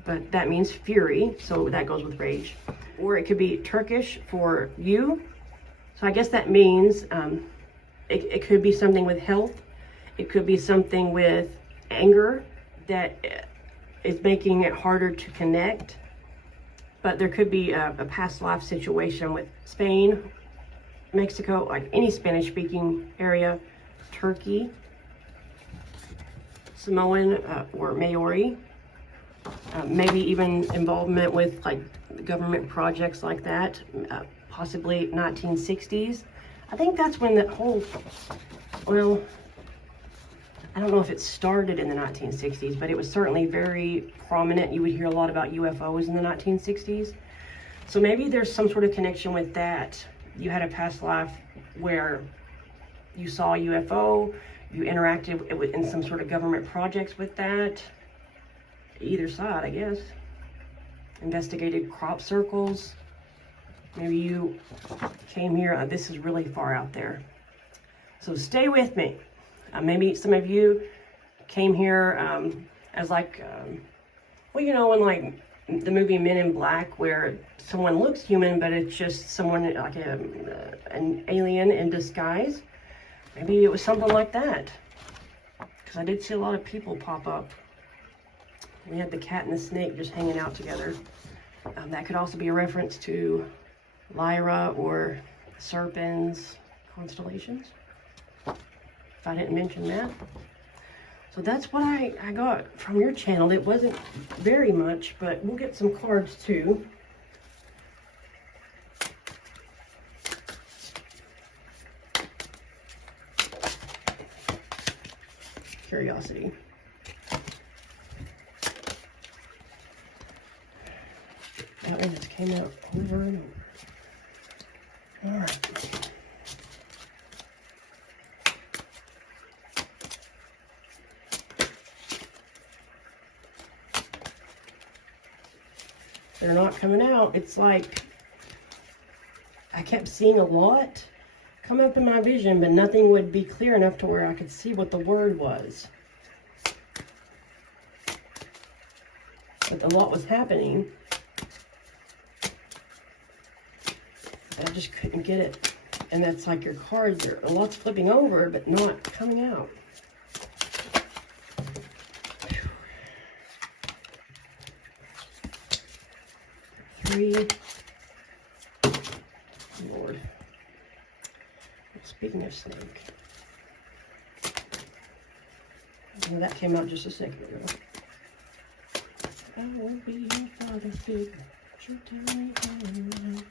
But that means fury, so that goes with rage. Or it could be Turkish for you. So I guess that means it could be something with health. It could be something with anger that is making it harder to connect. But there could be a past life situation with Spain, Mexico, like any Spanish speaking area, Turkey, Samoan or Maori, maybe even involvement with like government projects like that, possibly 1960s. I think that's when that whole, well, I don't know if it started in the 1960s, but it was certainly very prominent. You would hear a lot about UFOs in the 1960s. So maybe there's some sort of connection with that. You had a past life where you saw a UFO, you interacted in some sort of government projects with that. Either side, I guess. Investigated crop circles. Maybe you came here. This is really far out there. So stay with me. Maybe some of you came here as like, well, you know, in like the movie Men in Black, where someone looks human, but it's just someone like an alien in disguise. Maybe it was something like that. Because I did see a lot of people pop up. We had the cat and the snake just hanging out together. That could also be a reference to Lyra or Serpens constellations, if I didn't mention that. So that's what I got from your channel. It wasn't very much, but we'll get some cards too. Curiosity. That one just came out over and over. All right. They're not coming out. It's like I kept seeing a lot come up in my vision, but nothing would be clear enough to where I could see what the word was. But a lot was happening. I just couldn't get it. And that's like your cards are, a lot's flipping over, but not coming out. Three. Lord. Speaking of snake. Well, that came out just a second ago. I will be your father figure. You tell me how you know.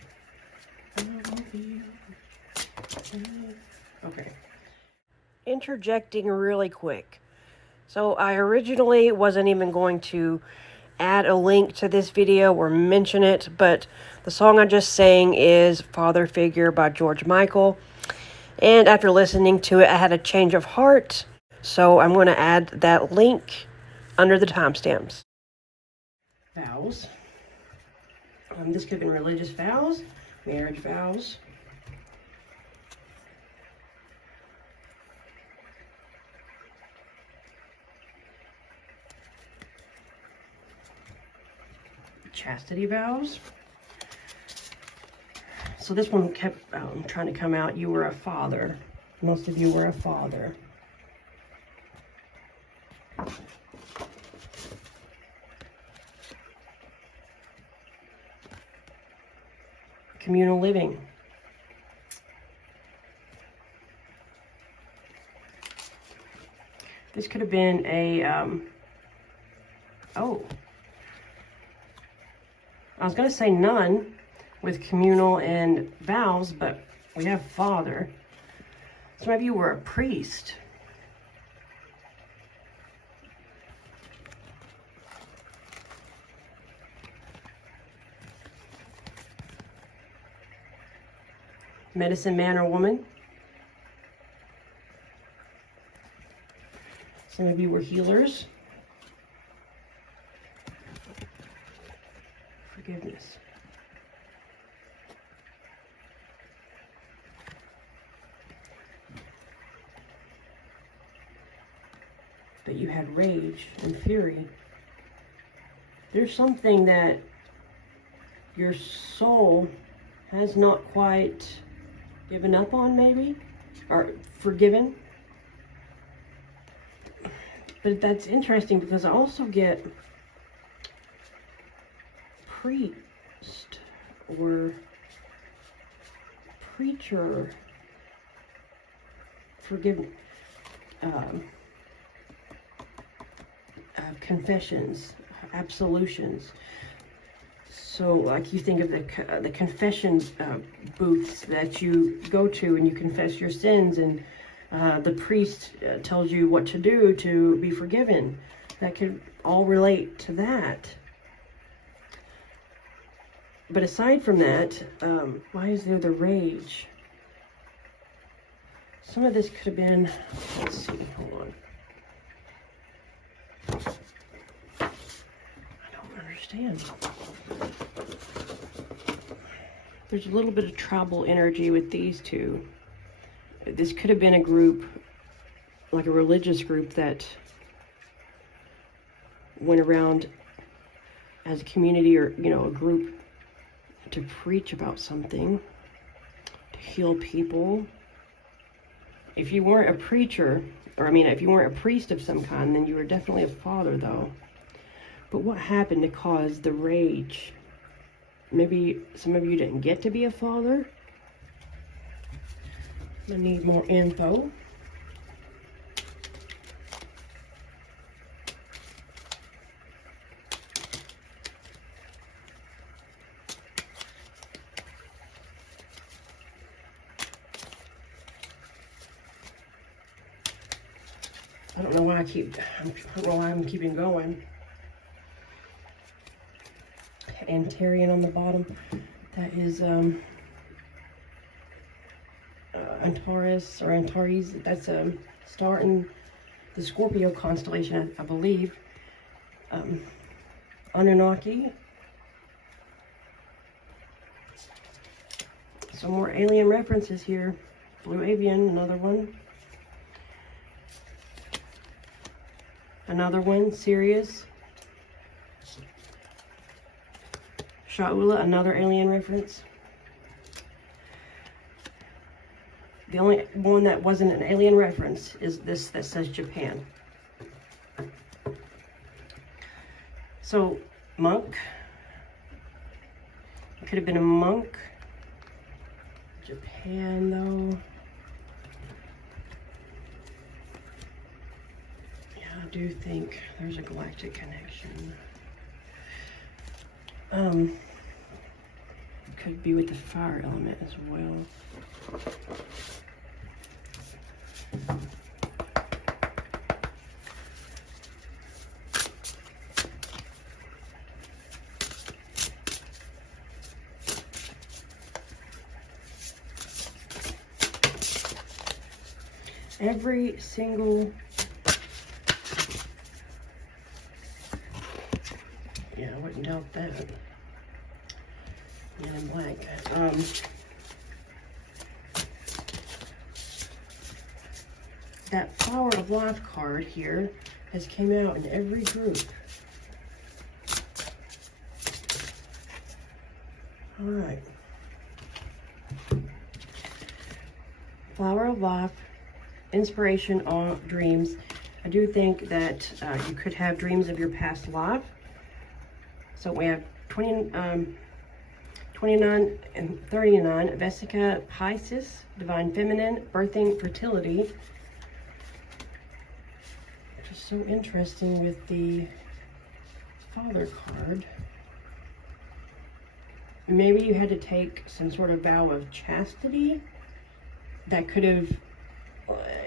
Okay. Interjecting really quick. So I originally wasn't even going to add a link to this video or mention it, but the song I just sang is Father Figure by George Michael. And after listening to it, I had a change of heart, so I'm going to add that link under the timestamps. Vows. This could have been religious vows, marriage vows. Chastity vows. So this one kept trying to come out. You were a father. Most of you were a father. Communal living. This could have been a, I was going to say nun with communal and vows, but we have father. Some of you were a priest. Medicine man or woman. Some of you were healers. Forgiveness. But you had rage and fury. There's something that your soul has not quite given up on, maybe, or forgiven. But that's interesting because I also get priest or preacher, confessions, absolutions. So, like, you think of the confession booths that you go to and you confess your sins, and the priest tells you what to do to be forgiven. That could all relate to that. But aside from that, why is there the rage? Some of this could have been, let's see, hold on. I don't understand. There's a little bit of tribal energy with these two. This could have been a group, like a religious group that went around as a community, or, you know, a group to preach about something, to heal people. If you weren't a preacher, or I mean, if you weren't a priest of some kind, then you were definitely a father, though. But what happened to cause the rage? Maybe some of you didn't get to be a father. I need more info. I don't know why I'm keeping going. Antarian on the bottom. That is Antares or Antares. That's a star in the Scorpio constellation, I believe. Anunnaki. Some more alien references here. Blue Avian, another one. Another one, Sirius. Shaula, another alien reference. The only one that wasn't an alien reference is this that says Japan. So, monk. It could have been a monk. Japan, though. Yeah, I do think there's a galactic connection. Could be with the fire element as well. Every single, yeah, I wouldn't doubt that. Yeah, in black. That Flower of Life card here has came out in every group. All right. Flower of Life, inspiration on dreams. I do think that you could have dreams of your past life. So we have 29 and 39, Vesica Pisces, Divine Feminine, Birthing, Fertility. Which is so interesting with the Father card. Maybe you had to take some sort of vow of chastity that could have,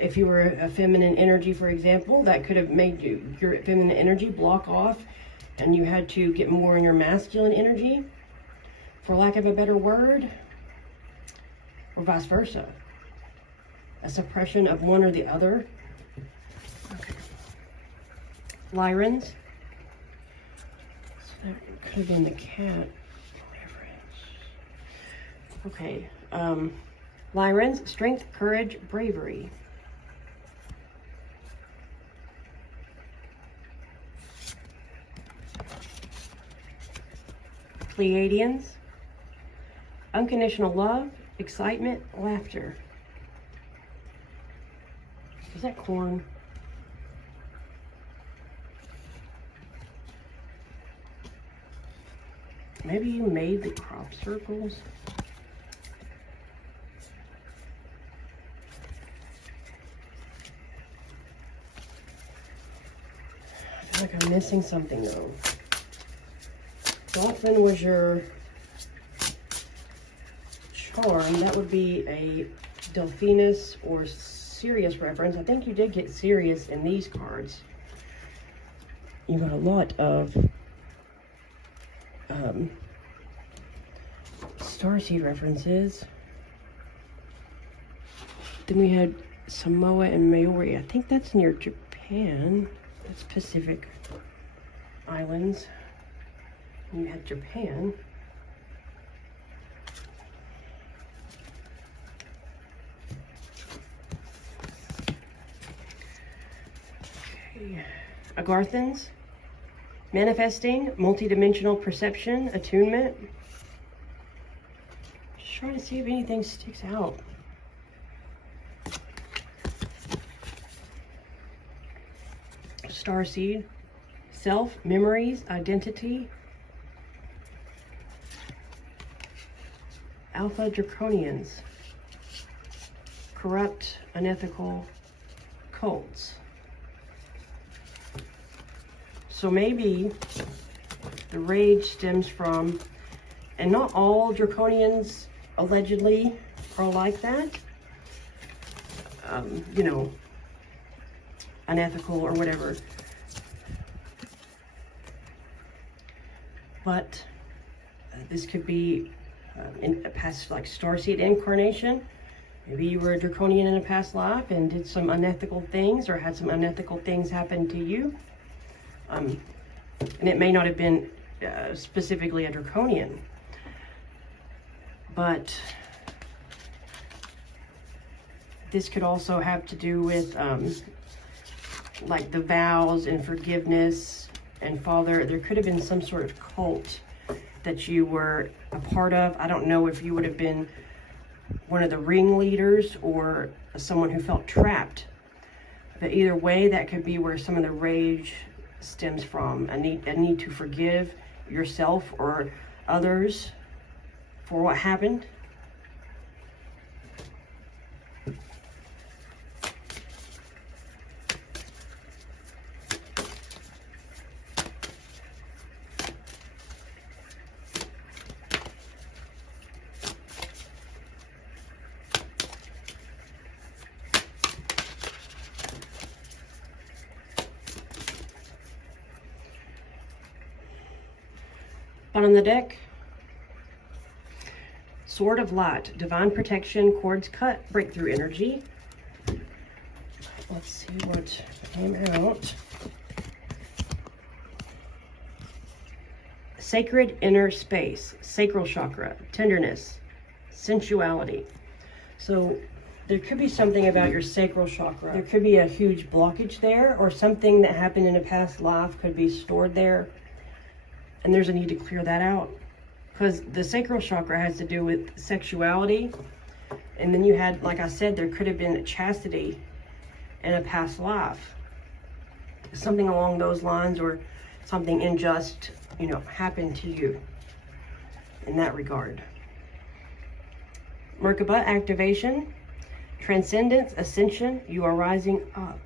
if you were a feminine energy, for example, that could have made your feminine energy block off and you had to get more in your masculine energy, for lack of a better word, or vice versa. A suppression of one or the other. Okay. Lyrans. So that could have been the cat. Okay. Lyrans, strength, courage, bravery. Pleiadians, unconditional love, excitement, laughter. Is that corn? Maybe you made the crop circles. I feel like I'm missing something though. Dolphin was your charm. That would be a Delphinus or Sirius reference. I think you did get Sirius in these cards. You got a lot of Starseed references. Then we had Samoa and Maori. I think that's near Japan. That's Pacific Islands. You had Japan. Okay. Agarthans. Manifesting, multidimensional perception, attunement. Just trying to see if anything sticks out. Starseed. Self, memories, identity. Alpha Draconians, corrupt, unethical cults. So maybe the rage stems from, and not all Draconians allegedly are like that, you know, unethical or whatever. But this could be in a past, like Starseed incarnation. Maybe you were a Draconian in a past life and did some unethical things or had some unethical things happen to you. And it may not have been specifically a Draconian, but this could also have to do with like the vows and forgiveness and Father. There could have been some sort of cult that you were a part of. I don't know if you would have been one of the ringleaders or someone who felt trapped. But either way, that could be where some of the rage stems from. A need to forgive yourself or others for what happened. On the deck, Sword of Light, divine protection, cords cut, breakthrough energy. Let's see what came out. Sacred inner space, sacral chakra, tenderness, sensuality. So there could be something about your sacral chakra. There could be a huge blockage there, or something that happened in a past life could be stored there. And there's a need to clear that out. Because the sacral chakra has to do with sexuality. And then you had, like I said, there could have been chastity in a past life. Something along those lines, or something unjust, you know, happened to you in that regard. Merkaba activation, transcendence, ascension, you are rising up.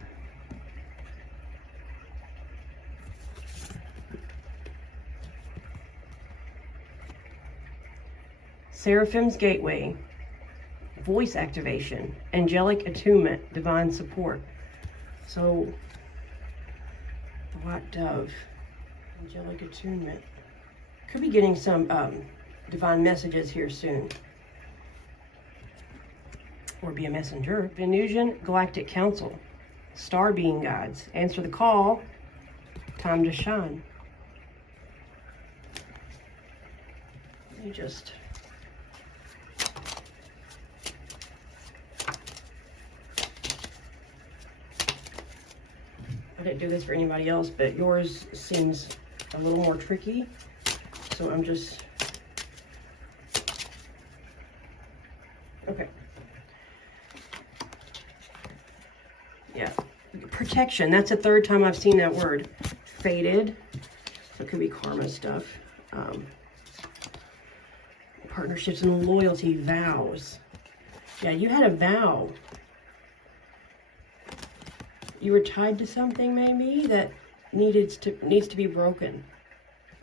Seraphim's gateway, voice activation, angelic attunement, divine support. So, the white dove, angelic attunement. Could be getting some divine messages here soon. Or be a messenger. Venusian Galactic Council, star being guides. Answer the call, time to shine. Let me just... I didn't do this for anybody else, but yours seems a little more tricky. So I'm just... Okay. Yeah. Protection. That's the third time I've seen that word. Fated. So it could be karma stuff. Partnerships and loyalty. Vows. Yeah, you had a vow. You were tied to something maybe that needs to be broken,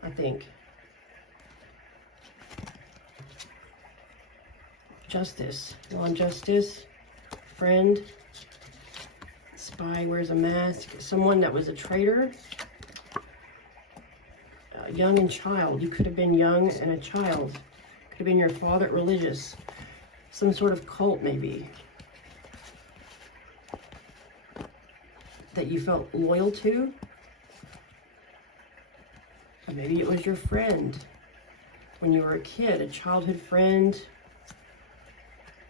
I think. Justice, non-justice, friend, spy wears a mask, someone that was a traitor, young and child. You could have been young and a child. Could have been your father, religious, some sort of cult maybe, that you felt loyal to. Or maybe it was your friend when you were a kid, a childhood friend.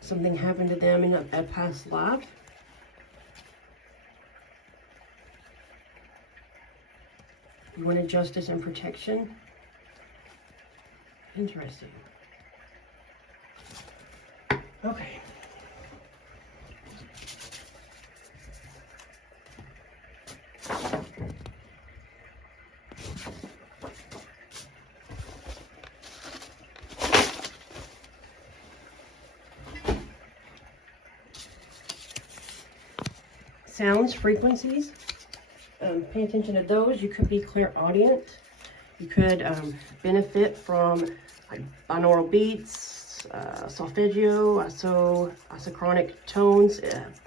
Something happened to them in a past life. You wanted justice and protection. Interesting. Okay. Sounds, frequencies. Pay attention to those. You could be clairaudient. You could benefit from like binaural beats, solfeggio, isochronic tones,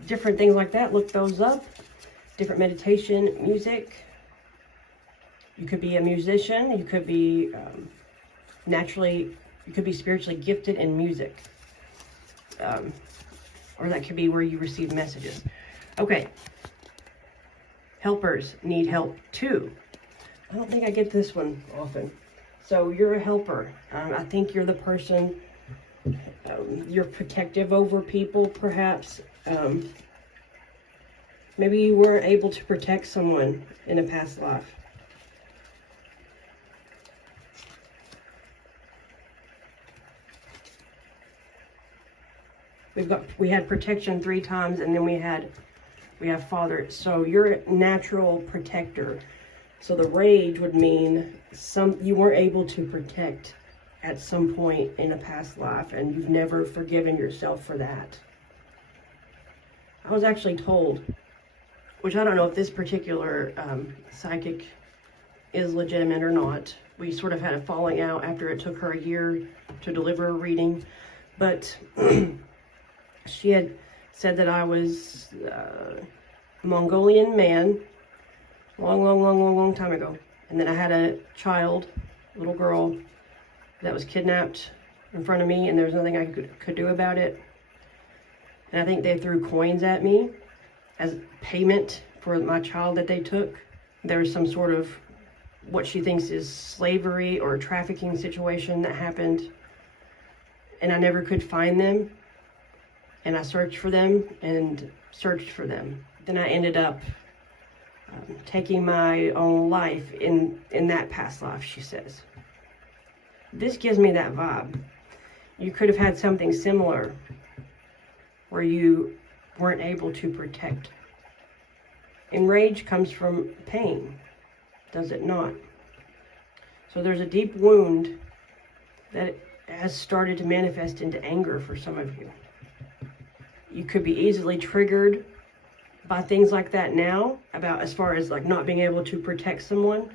different things like that. Look those up. Different meditation, music. You could be a musician. You could be you could be spiritually gifted in music. Or that could be where you receive messages. Okay. Helpers need help too. I don't think I get this one often. So you're a helper. I think you're the person, you're protective over people perhaps. Maybe you weren't able to protect someone in a past life. We had protection 3 times, and then we have father. So you're a natural protector. So the rage would mean you weren't able to protect at some point in a past life, and you've never forgiven yourself for that. I was actually told, which I don't know if this particular psychic is legitimate or not. We sort of had a falling out after it took her a year to deliver a reading, but she had said that I was a Mongolian man, long time ago. And then I had a child, little girl, that was kidnapped in front of me, and there was nothing I could do about it. And I think they threw coins at me, as payment for my child that they took. There's some sort of what she thinks is slavery or trafficking situation that happened, and I never could find them. And I searched for them and searched for them. Then I ended up taking my own life in that past life, she says. This gives me that vibe. You could have had something similar where you weren't able to protect. And rage comes from pain, does it not? So there's a deep wound that has started to manifest into anger for some of you. You could be easily triggered by things like that now, about as far as like not being able to protect someone,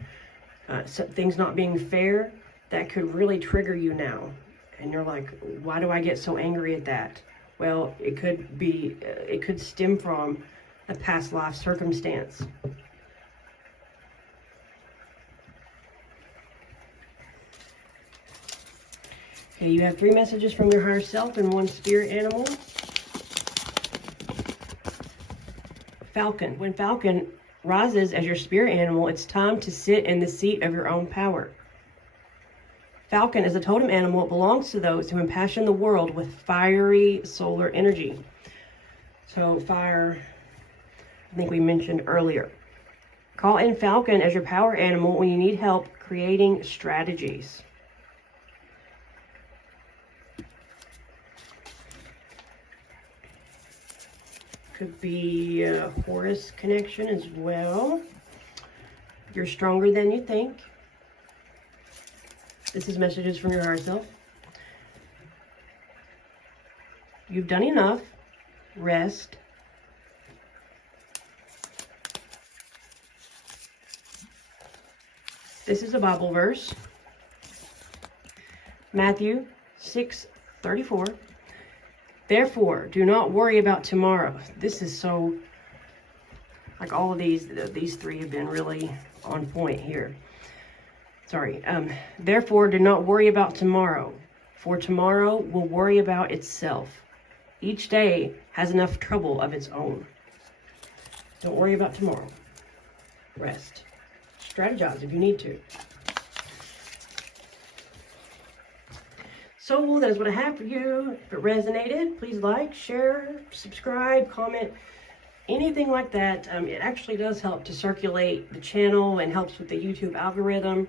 things not being fair. That could really trigger you now. And you're like, why do I get so angry at that? Well, it could stem from a past life circumstance. Okay, you have 3 messages from your higher self and 1 spirit animal. Falcon. When Falcon rises as your spirit animal, it's time to sit in the seat of your own power. Falcon is a totem animal. It belongs to those who impassion the world with fiery solar energy. So fire, I think we mentioned earlier. Call in Falcon as your power animal when you need help creating strategies. Could be a Horus connection as well. You're stronger than you think. This is messages from your higher self. You've done enough. Rest. This is a Bible verse. Matthew 6:34. Therefore, do not worry about tomorrow. This is so, like all of these 3 have been really on point here. Sorry. Therefore, do not worry about tomorrow, for tomorrow will worry about itself. Each day has enough trouble of its own. Don't worry about tomorrow. Rest. Strategize if you need to. So that is what I have for you. If it resonated, please like, share, subscribe, comment, anything like that. It actually does help to circulate the channel and helps with the YouTube algorithm,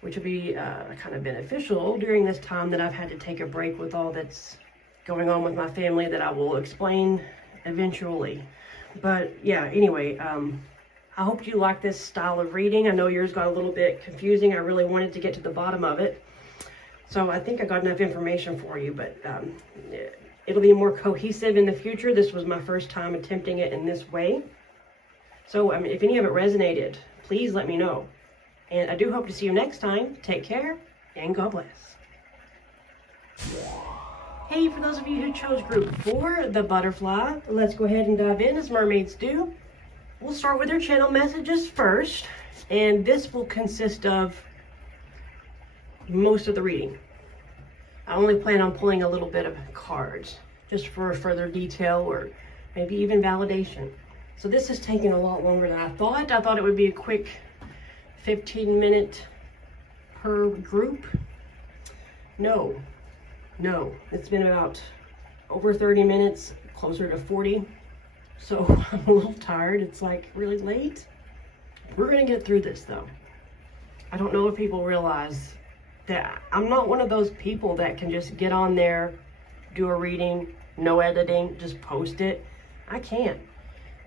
which will be kind of beneficial during this time that I've had to take a break with all that's going on with my family that I will explain eventually. But yeah, anyway, I hope you like this style of reading. I know yours got a little bit confusing. I really wanted to get to the bottom of it. So I think I got enough information for you, but it'll be more cohesive in the future. This was my first time attempting it in this way. So if any of it resonated, please let me know. And I do hope to see you next time. Take care, and God bless. Hey, for those of you who chose group 4, the butterfly, let's go ahead and dive in as mermaids do. We'll start with their channel messages first, and this will consist of most of the reading. I only plan on pulling a little bit of cards just for further detail or maybe even validation. So this has taken a lot longer than I thought. I thought it would be a quick 15-minute per group. No, it's been about over 30 minutes, closer to 40. So I'm a little tired. It's like really late. We're gonna get through this though. I don't know if people realize that I'm not one of those people that can just get on there, do a reading, no editing, just post it. I can't.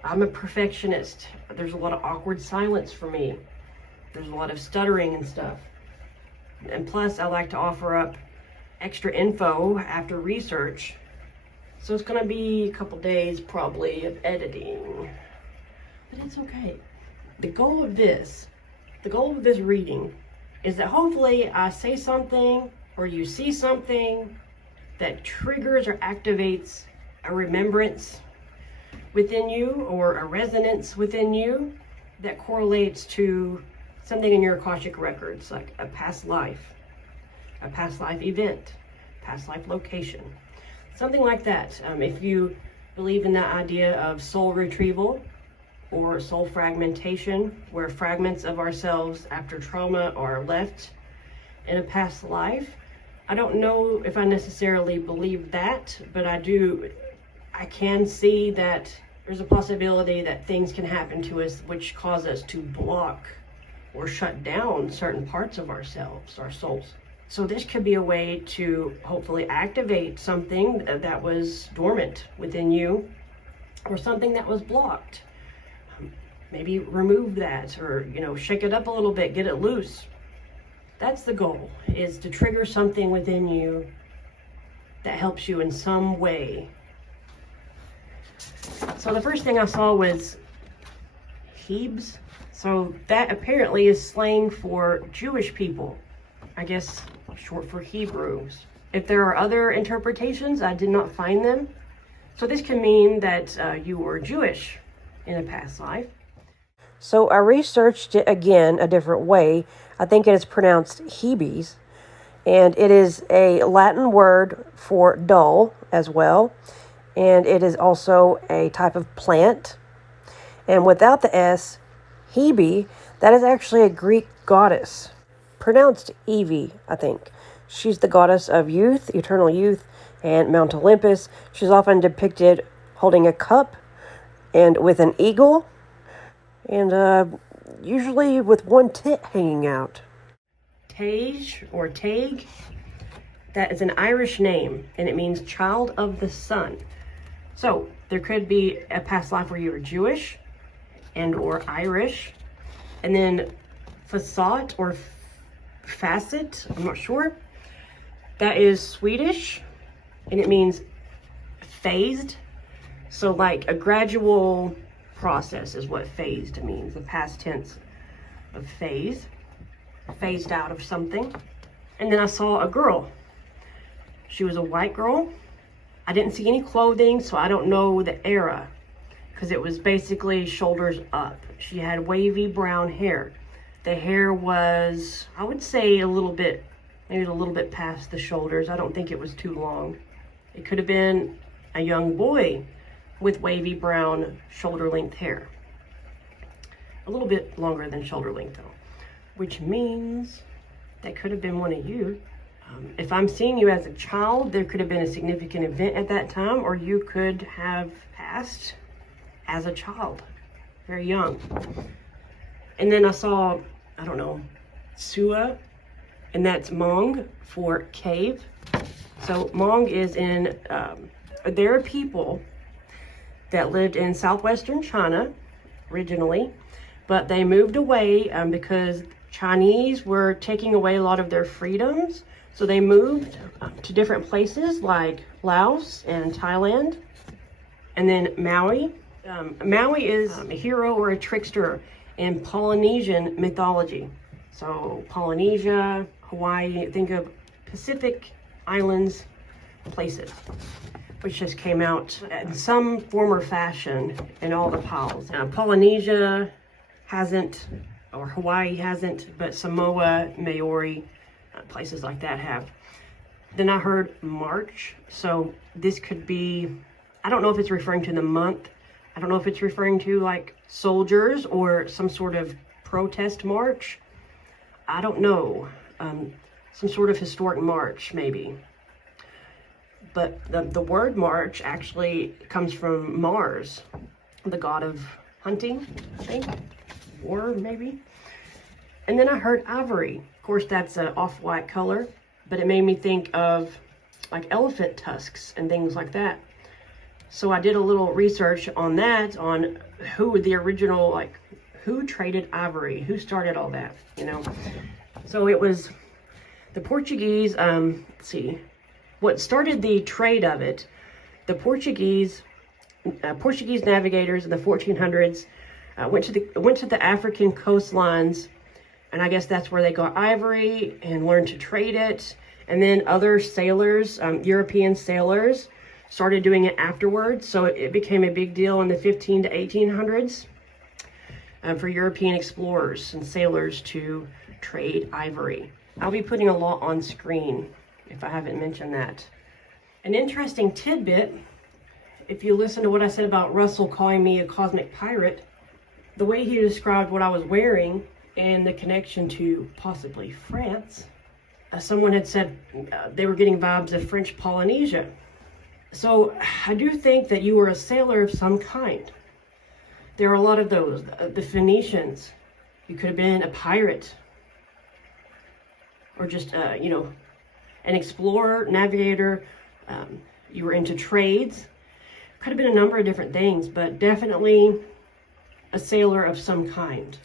I'm a perfectionist. There's a lot of awkward silence for me. There's a lot of stuttering and stuff. And plus, I like to offer up extra info after research. So it's gonna be a couple days probably of editing, but it's okay. The goal of this reading is that hopefully I say something or you see something that triggers or activates a remembrance within you or a resonance within you that correlates to something in your Akashic records, like a past life event, past life location, something like that. If you believe in that idea of soul retrieval or soul fragmentation, where fragments of ourselves after trauma are left in a past life. I don't know if I necessarily believe that, but I can see that there's a possibility that things can happen to us which cause us to block or shut down certain parts of ourselves, our souls. So this could be a way to hopefully activate something that was dormant within you, or something that was blocked. Maybe remove that, or shake it up a little bit, get it loose. That's the goal, is to trigger something within you that helps you in some way. So the first thing I saw was Hebes. So that apparently is slang for Jewish people. I guess short for Hebrews. If there are other interpretations, I did not find them. So this can mean that you were Jewish in a past life. So I researched it again a different way. I think it is pronounced Hebes, and it is a Latin word for dull as well, and it is also a type of plant. And without the S, Hebe, that is actually a Greek goddess, pronounced Evie, I think. She's the goddess of youth, eternal youth, and Mount Olympus. She's often depicted holding a cup and with an eagle, and usually with one tit hanging out. Tage or Tag, that is an Irish name, and it means child of the sun. So there could be a past life where you were Jewish and or Irish. And then facet or facet, I'm not sure, that is Swedish, and it means phased. So like a gradual process is what phased means, the past tense of phase, phased out of something. And then I saw a girl. She was a white girl. I didn't see any clothing, so I don't know the era, because it was basically shoulders up. She had wavy brown hair. The hair was, I would say, maybe a little bit past the shoulders. I don't think it was too long. It could have been a young boy with wavy brown shoulder length hair. A little bit longer than shoulder length though, which means that could have been one of you. If I'm seeing you as a child, there could have been a significant event at that time, or you could have passed as a child, very young. And then I saw, I don't know, Sua, and that's Hmong for cave. So Hmong is in, there are people that lived in southwestern China originally, but they moved away because Chinese were taking away a lot of their freedoms. So they moved to different places like Laos and Thailand. And then Maui. Maui is a hero or a trickster in Polynesian mythology. So Polynesia, Hawaii, think of Pacific Islands places, which just came out in some form or fashion in all the piles. Polynesia hasn't, or Hawaii hasn't, but Samoa, Maori, places like that have. Then I heard March, so this could be, I don't know if it's referring to the month. I don't know if it's referring to like soldiers or some sort of protest march. I don't know. Some sort of historic march, maybe. But the word March actually comes from Mars, the god of hunting, I think, war maybe. And then I heard ivory. Of course, that's an off-white color, but it made me think of like elephant tusks and things like that. So I did a little research on that, on who the original, like who traded ivory, who started all that, you know. So it was the Portuguese, let's see, what started the trade of it, the Portuguese navigators in the 1400s went to the African coastlines, and I guess that's where they got ivory and learned to trade it. And then other sailors, European sailors, started doing it afterwards. So it became a big deal in the 15 to 1800s for European explorers and sailors to trade ivory. I'll be putting a lot on screen if I haven't mentioned that. An interesting tidbit if you listen to what I said about Russell calling me a cosmic pirate, the way he described what I was wearing and the connection to possibly France, someone had said they were getting vibes of French Polynesia. So I do think that you were a sailor of some kind. There are a lot of those. The Phoenicians, you could have been a pirate, or just, you know, an explorer, navigator. You were into trades. Could have been a number of different things, but definitely a sailor of some kind.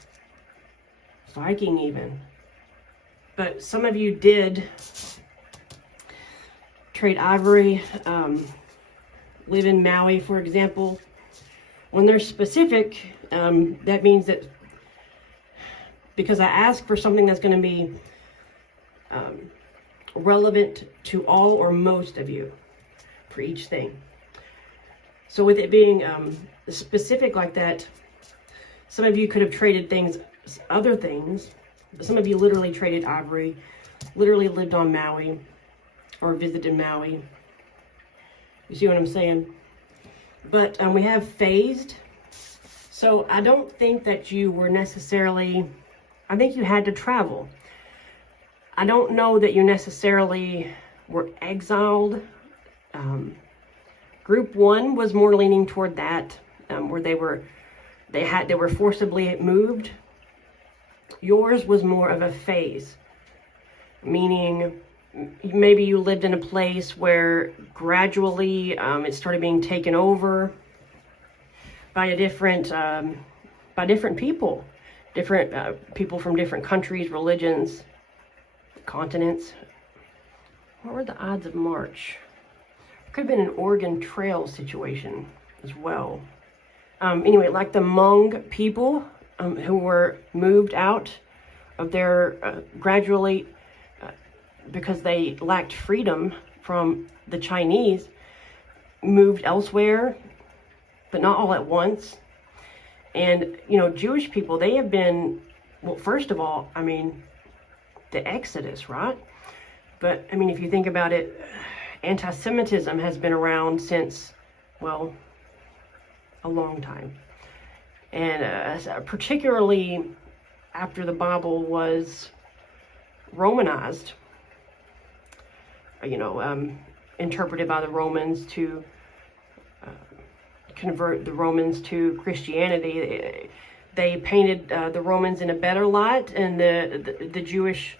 Viking even. But some of you did trade ivory, live in Maui, for example. When they're specific, that means that because I ask for something that's going to be relevant to all or most of you for each thing. So with it being specific like that, some of you could have traded things, other things. Some of you literally traded ivory, literally lived on Maui or visited Maui. You see what I'm saying? But we have phased. So I don't think that you were necessarily, I think you had to travel. I don't know that you necessarily were exiled. Group 1 was more leaning toward that, where they were forcibly moved. Yours was more of a phase, meaning maybe you lived in a place where gradually it started being taken over by a different people, people from different countries, religions, continents. What were the odds of March? Could have been an Oregon Trail situation as well. Anyway, like the Hmong people who were moved out of their gradually because they lacked freedom from the Chinese, moved elsewhere, but not all at once. And, you know, Jewish people, they have been, well, first of all, I mean, the Exodus, right? But, I mean, if you think about it, anti-Semitism has been around since, well, a long time. And particularly after the Bible was Romanized, you know, interpreted by the Romans to convert the Romans to Christianity. They painted the Romans in a better light, and the Jewish,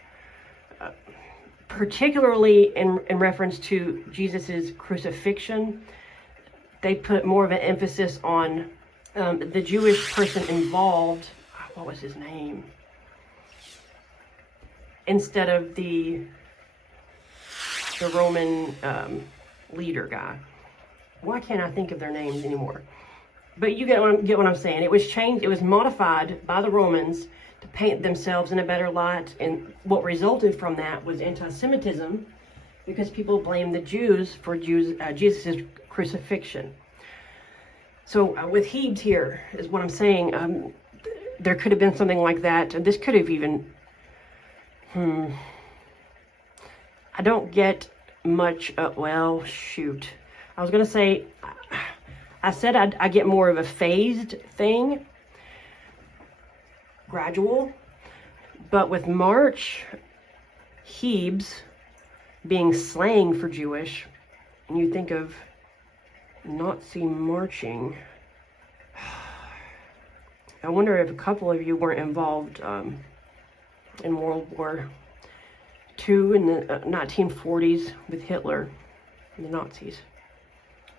particularly in reference to Jesus's crucifixion, they put more of an emphasis on the Jewish person involved. What was his name? Instead of the Roman leader guy. Why can't I think of their names anymore? But you get what I'm saying. It was changed. It was modified by the Romans to paint themselves in a better light, and what resulted from that was anti-Semitism, because people blamed the Jews for Jesus' crucifixion. So with Hebes here is what I'm saying. There could have been something like that. This could have even. I don't get much. Well, shoot. I was gonna say. I said I get more of a phased thing, gradual. But with March, Hebes being slang for Jewish, and you think of Nazi marching. I wonder if a couple of you weren't involved in World War II in the 1940s with Hitler and the Nazis.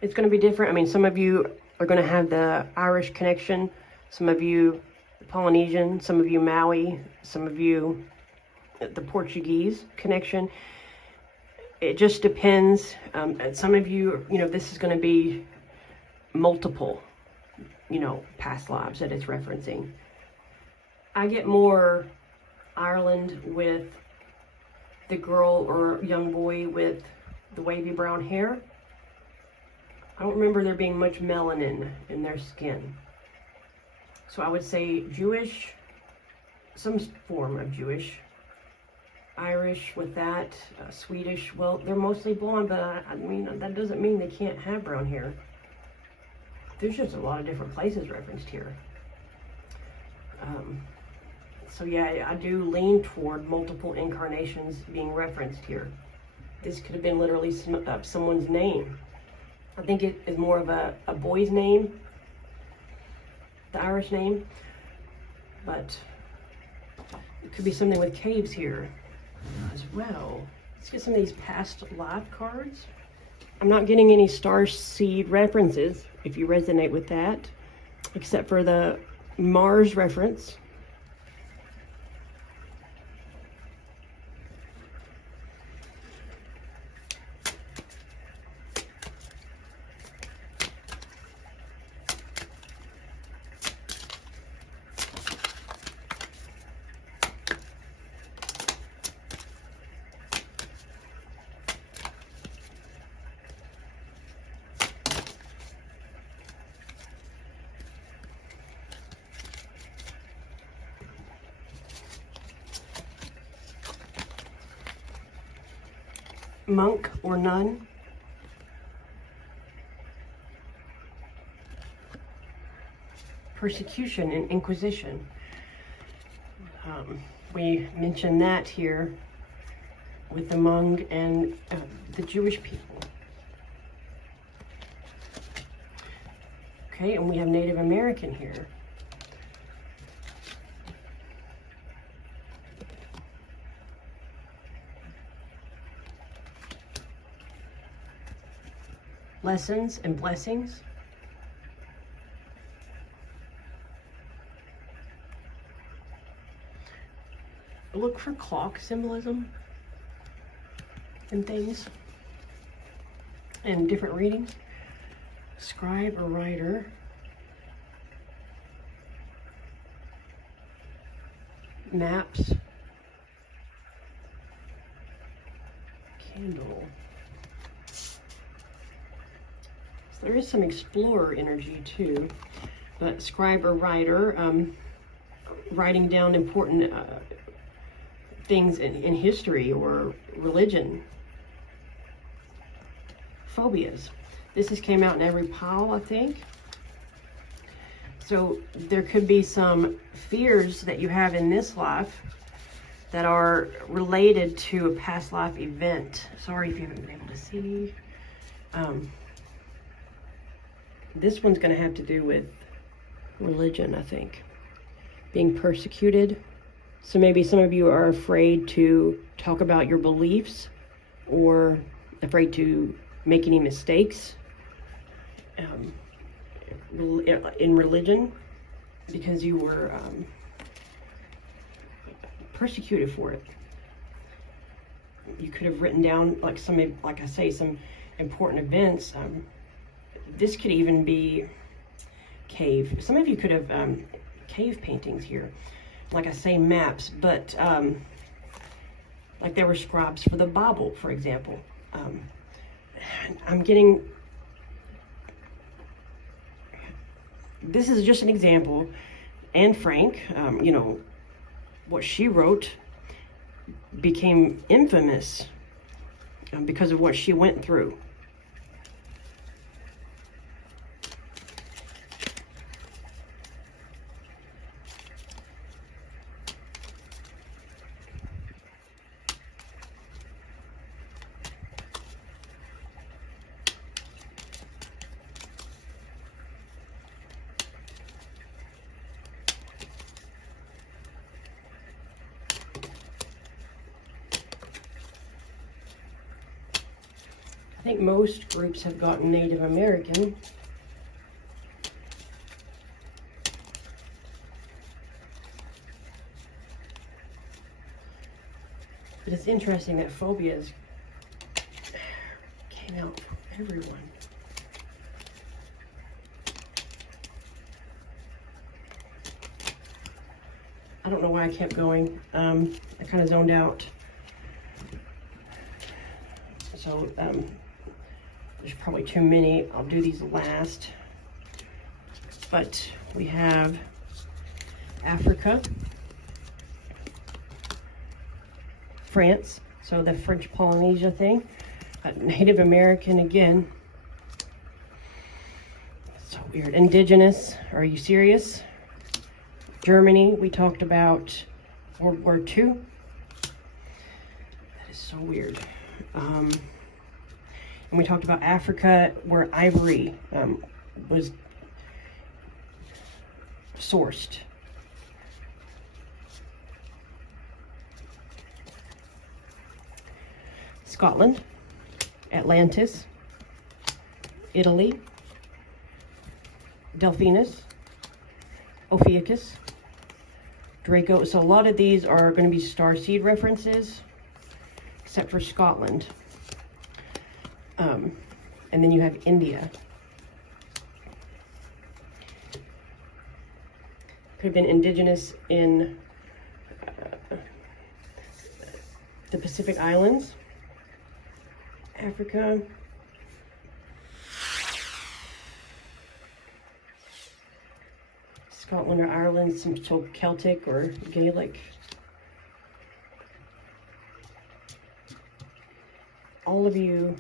It's going to be different. I mean, some of you are going to have the Irish connection, some of you the Polynesian, some of you Maui, some of you the Portuguese connection. It just depends. Some of you, you know, this is going to be multiple, you know, past lives that it's referencing. I get more Ireland with the girl or young boy with the wavy brown hair. I don't remember there being much melanin in their skin. So I would say Jewish, some form of Jewish. Irish with that, Swedish, well, they're mostly blonde, but I mean, that doesn't mean they can't have brown hair. there's just a lot of different places referenced here. So yeah, I do lean toward multiple incarnations being referenced here. This could have been literally someone's name. I think it is more of a boy's name, the Irish name, but it could be something with caves here as well. Let's get some of these past life cards. I'm not getting any Starseed references, if you resonate with that, except for the Mars reference. Monk or nun. Persecution and Inquisition. We mentioned that here with the Hmong and the Jewish people. Okay, and we have Native American here. Lessons and blessings. Look for clock symbolism and things and different readings. Scribe or writer. Maps. Candle. There is some explorer energy too, but scribe or writer, writing down important things in history or religion. Phobias. This has came out in every pile, I think. So there could be some fears that you have in this life that are related to a past life event. Sorry if you haven't been able to see. This one's going to have to do with religion, I think. Being persecuted. So maybe some of you are afraid to talk about your beliefs or afraid to make any mistakes in religion because you were persecuted for it. You could have written down like I say, some important events. This could even be cave. Some of you could have cave paintings here. Like I say, maps, but like there were scribes for the Bible, for example. I'm getting, this is just an example. Anne Frank, you know, what she wrote became infamous because of what she went through. I think most groups have gotten Native American. But it's interesting that phobias came out for everyone. I don't know why I kept going. I kind of zoned out. So there's probably too many. I'll do these last. But we have Africa, France, so the French Polynesia thing. Native American again. So weird. Indigenous, are you serious? Germany, we talked about World War II. That is so weird. And we talked about Africa, where ivory was sourced. Scotland, Atlantis, Italy, Delphinus, Ophiuchus, Draco. So a lot of these are going to be Starseed references, except for Scotland. And then you have India. Could have been indigenous in the Pacific Islands, Africa. Scotland or Ireland, some sort of Celtic or Gaelic. All of you,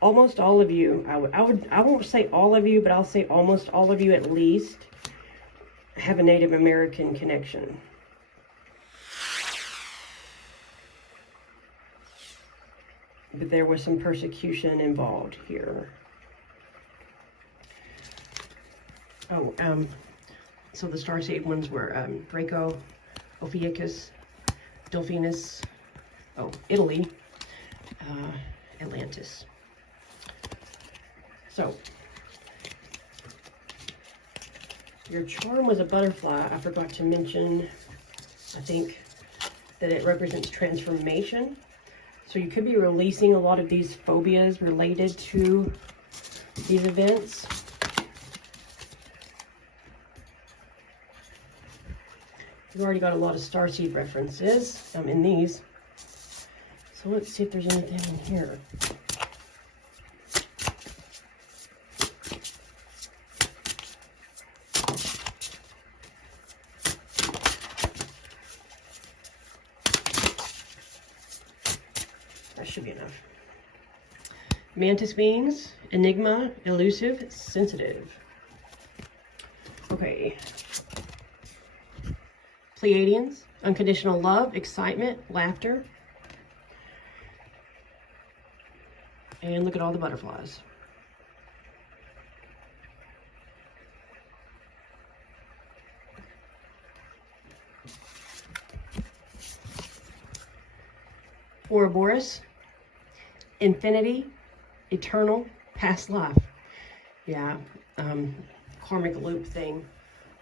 almost all of you, I won't say all of you, but I'll say almost all of you at least have a Native American connection. But there was some persecution involved here. Oh, so the Starseed ones were Draco, Ophiuchus, Delphinus, Italy, Atlantis. So, your charm was a butterfly. I forgot to mention, I think, that it represents transformation. So you could be releasing a lot of these phobias related to these events. We've already got a lot of Starseed references in these. So let's see if there's anything in here. That should be enough. Mantis beings, enigma, elusive, sensitive. Okay. Pleiadians, unconditional love, excitement, laughter. And look at all the butterflies. Ouroboros, infinity, eternal, past life. Yeah, karmic loop thing.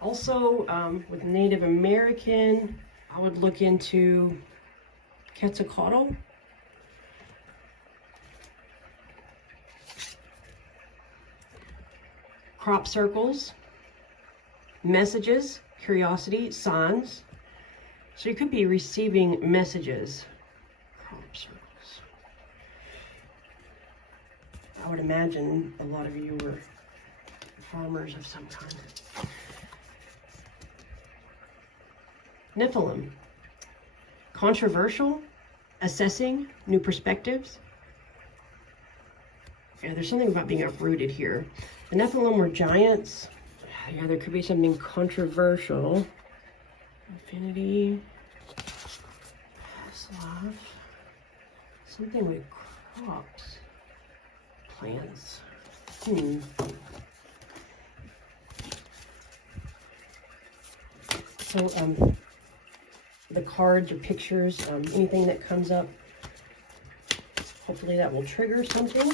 Also, with Native American, I would look into Quetzalcoatl. Crop circles, messages, curiosity, signs. So you could be receiving messages. Crop circles. I would imagine a lot of you were farmers of some kind. Nephilim, controversial, assessing, new perspectives. Yeah, there's something about being uprooted here. The Nephilim were giants. Yeah, there could be something controversial. Infinity, past life, something with crops, plants. So, the cards or pictures, anything that comes up, hopefully that will trigger something.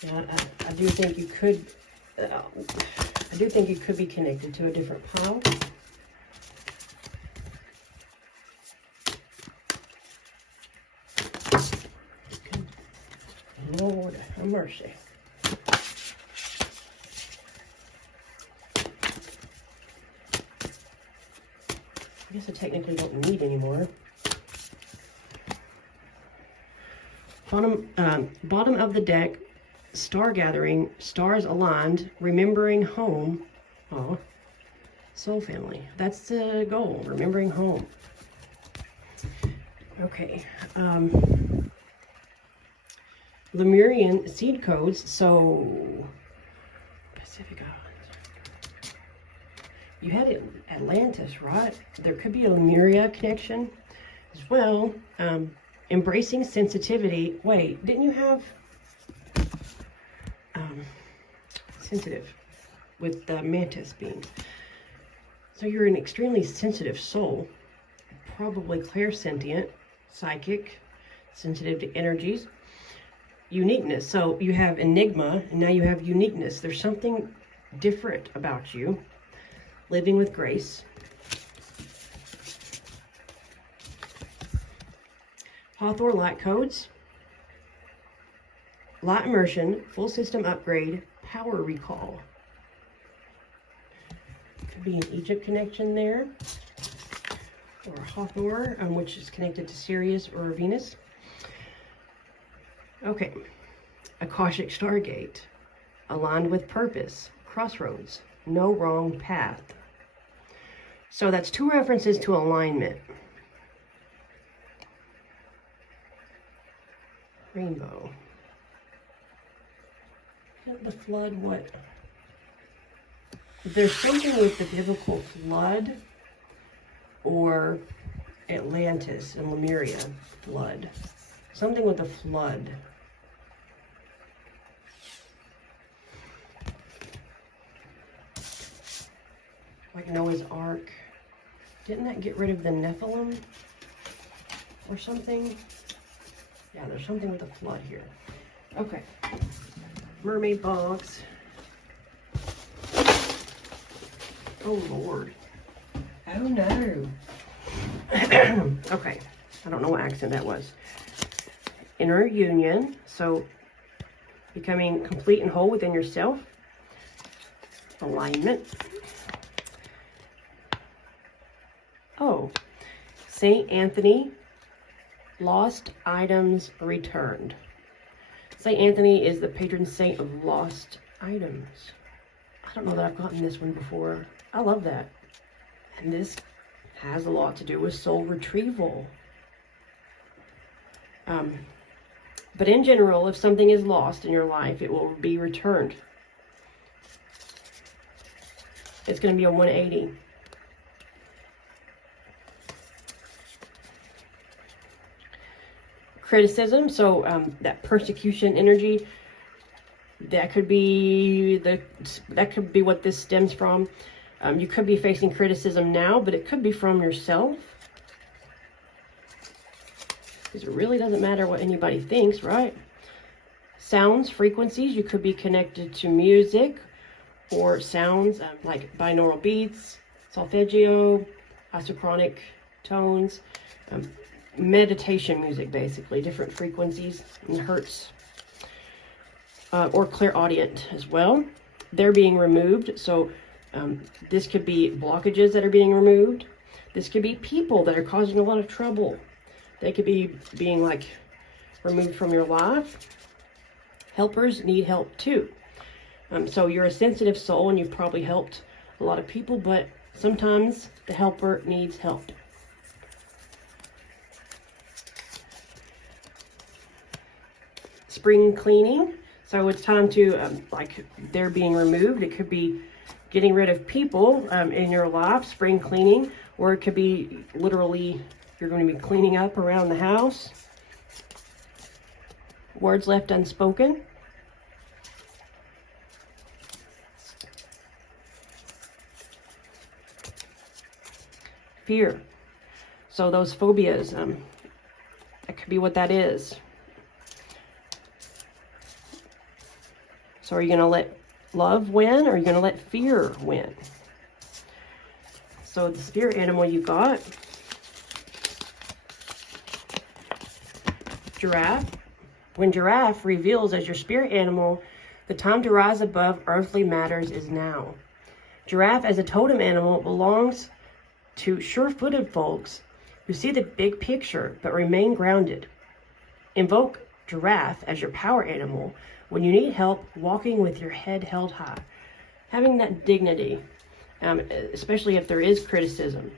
Yeah, I do think you could, be connected to a different pile. Lord have mercy. I guess I technically don't need anymore. Bottom of the deck, star gathering, stars aligned, remembering home. Oh, Soul family. That's the goal, remembering home. Okay. Lemurian seed codes. So, Pacific Islands. You had Atlantis, right? There could be a Lemuria connection as well. Embracing sensitivity. Wait, didn't you have sensitive with the mantis beings? So you're an extremely sensitive soul, probably clairsentient, psychic, sensitive to energies. Uniqueness. So you have enigma, and now you have uniqueness. There's something different about you. Living with grace. Hawthorne light codes. Light immersion, full system upgrade, power recall. Could be an Egypt connection there. Or Hathor, which is connected to Sirius or Venus. Okay. Akashic Stargate. Aligned with purpose. Crossroads. No wrong path. So that's two references to alignment. Rainbow. The flood, what? There's something with the biblical flood or Atlantis and Lemuria flood. Something with the flood. Like Noah's Ark. Didn't that get rid of the Nephilim or something? Yeah, there's something with the flood here. Okay. Mermaid box. Oh, Lord. Oh, no. Okay. I don't know what accent that was. Inner union. So, becoming complete and whole within yourself. Alignment. Oh. St. Anthony. Lost items returned. St. Anthony is the patron saint of lost items. I don't know that I've gotten this one before. I love that. And this has a lot to do with soul retrieval. But in general, if something is lost in your life, it will be returned. It's going to be a 180. Criticism, so that persecution energy, that could be what this stems from. You could be facing criticism now, but it could be from yourself. Because it really doesn't matter what anybody thinks, right? Sounds, frequencies, you could be connected to music or sounds like binaural beats, solfeggio, isochronic tones, meditation music, basically, different frequencies and hertz, or clairaudient as well. They're being removed. So this could be blockages that are being removed. This could be people that are causing a lot of trouble. They could be being like removed from your life. Helpers need help too. So you're a sensitive soul and you've probably helped a lot of people, but sometimes the helper needs help. Spring cleaning. So it's time to, like, they're being removed. It could be getting rid of people in your life, spring cleaning, or it could be literally you're going to be cleaning up around the house. Words left unspoken. Fear. So those phobias, that could be what that is. So are you going to let love win, or are you going to let fear win? So the spirit animal you got, giraffe. When giraffe reveals as your spirit animal, the time to rise above earthly matters is now. Giraffe as a totem animal belongs to sure-footed folks who see the big picture but remain grounded. Invoke giraffe as your power animal when you need help walking with your head held high, having that dignity. especially if there is criticism.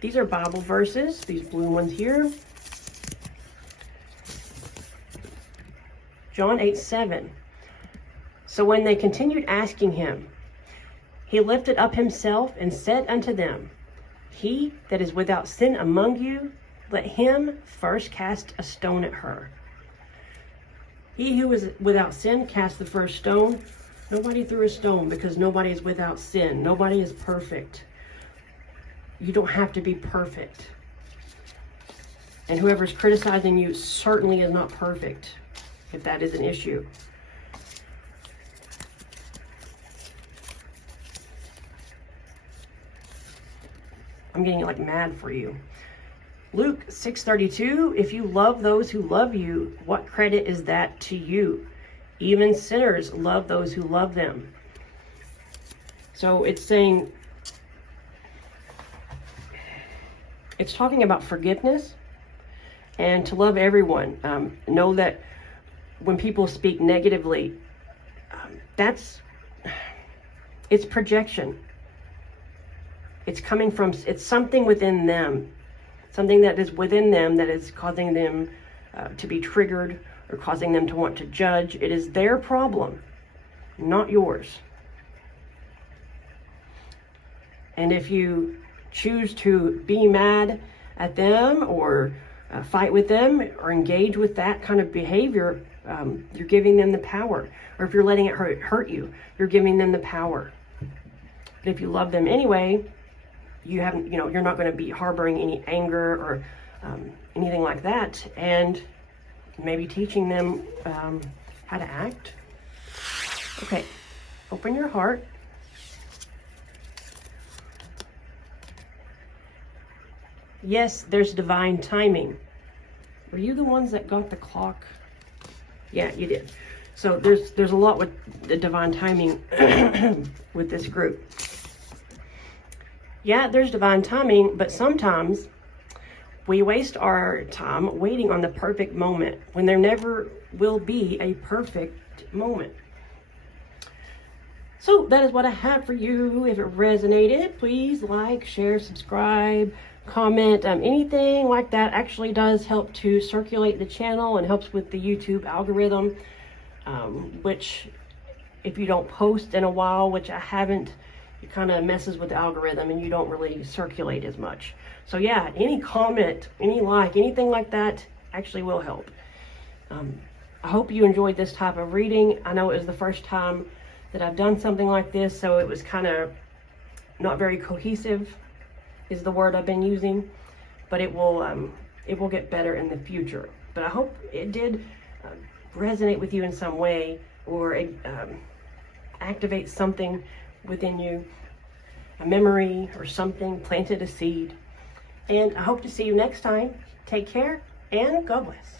These are Bible verses, these blue ones here. John 8:7. So when they continued asking him, he lifted up himself and said unto them, he that is without sin among you, let him first cast a stone at her. He who is without sin cast the first stone. Nobody threw a stone because nobody is without sin. Nobody is perfect. You don't have to be perfect. And whoever's criticizing you certainly is not perfect, if that is an issue. I'm getting like mad for you. Luke 6:32, if you love those who love you, what credit is that to you? Even sinners love those who love them. So it's saying, it's talking about forgiveness and to love everyone. Know that when people speak negatively, it's projection. It's coming from, it's something within them, something that is within them that is causing them to be triggered or causing them to want to judge. It is their problem, not yours. And if you choose to be mad at them or fight with them or engage with that kind of behavior, you're giving them the power. Or if you're letting it hurt you, you're giving them the power. But if you love them anyway, you're not going to be harboring any anger or anything like that, and maybe teaching them how to act. Okay, open your heart. Yes, there's divine timing. Were you the ones that got the clock? Yeah, you did. So there's a lot with the divine timing with this group. Yeah, there's divine timing, but sometimes we waste our time waiting on the perfect moment when there never will be a perfect moment. So that is what I have for you. If it resonated, please like, share, subscribe, comment. Anything like that actually does help to circulate the channel and helps with the YouTube algorithm, which if you don't post in a while, which I haven't, it kind of messes with the algorithm and you don't really circulate as much. So yeah, any comment, any like, anything like that actually will help. I hope you enjoyed this type of reading. I know it was the first time that I've done something like this, so it was kind of not very cohesive is the word I've been using, but it will get better in the future. But I hope it did resonate with you in some way, or activate something within you, a memory or something, planted a seed. And I hope to see you next time. Take care and God bless.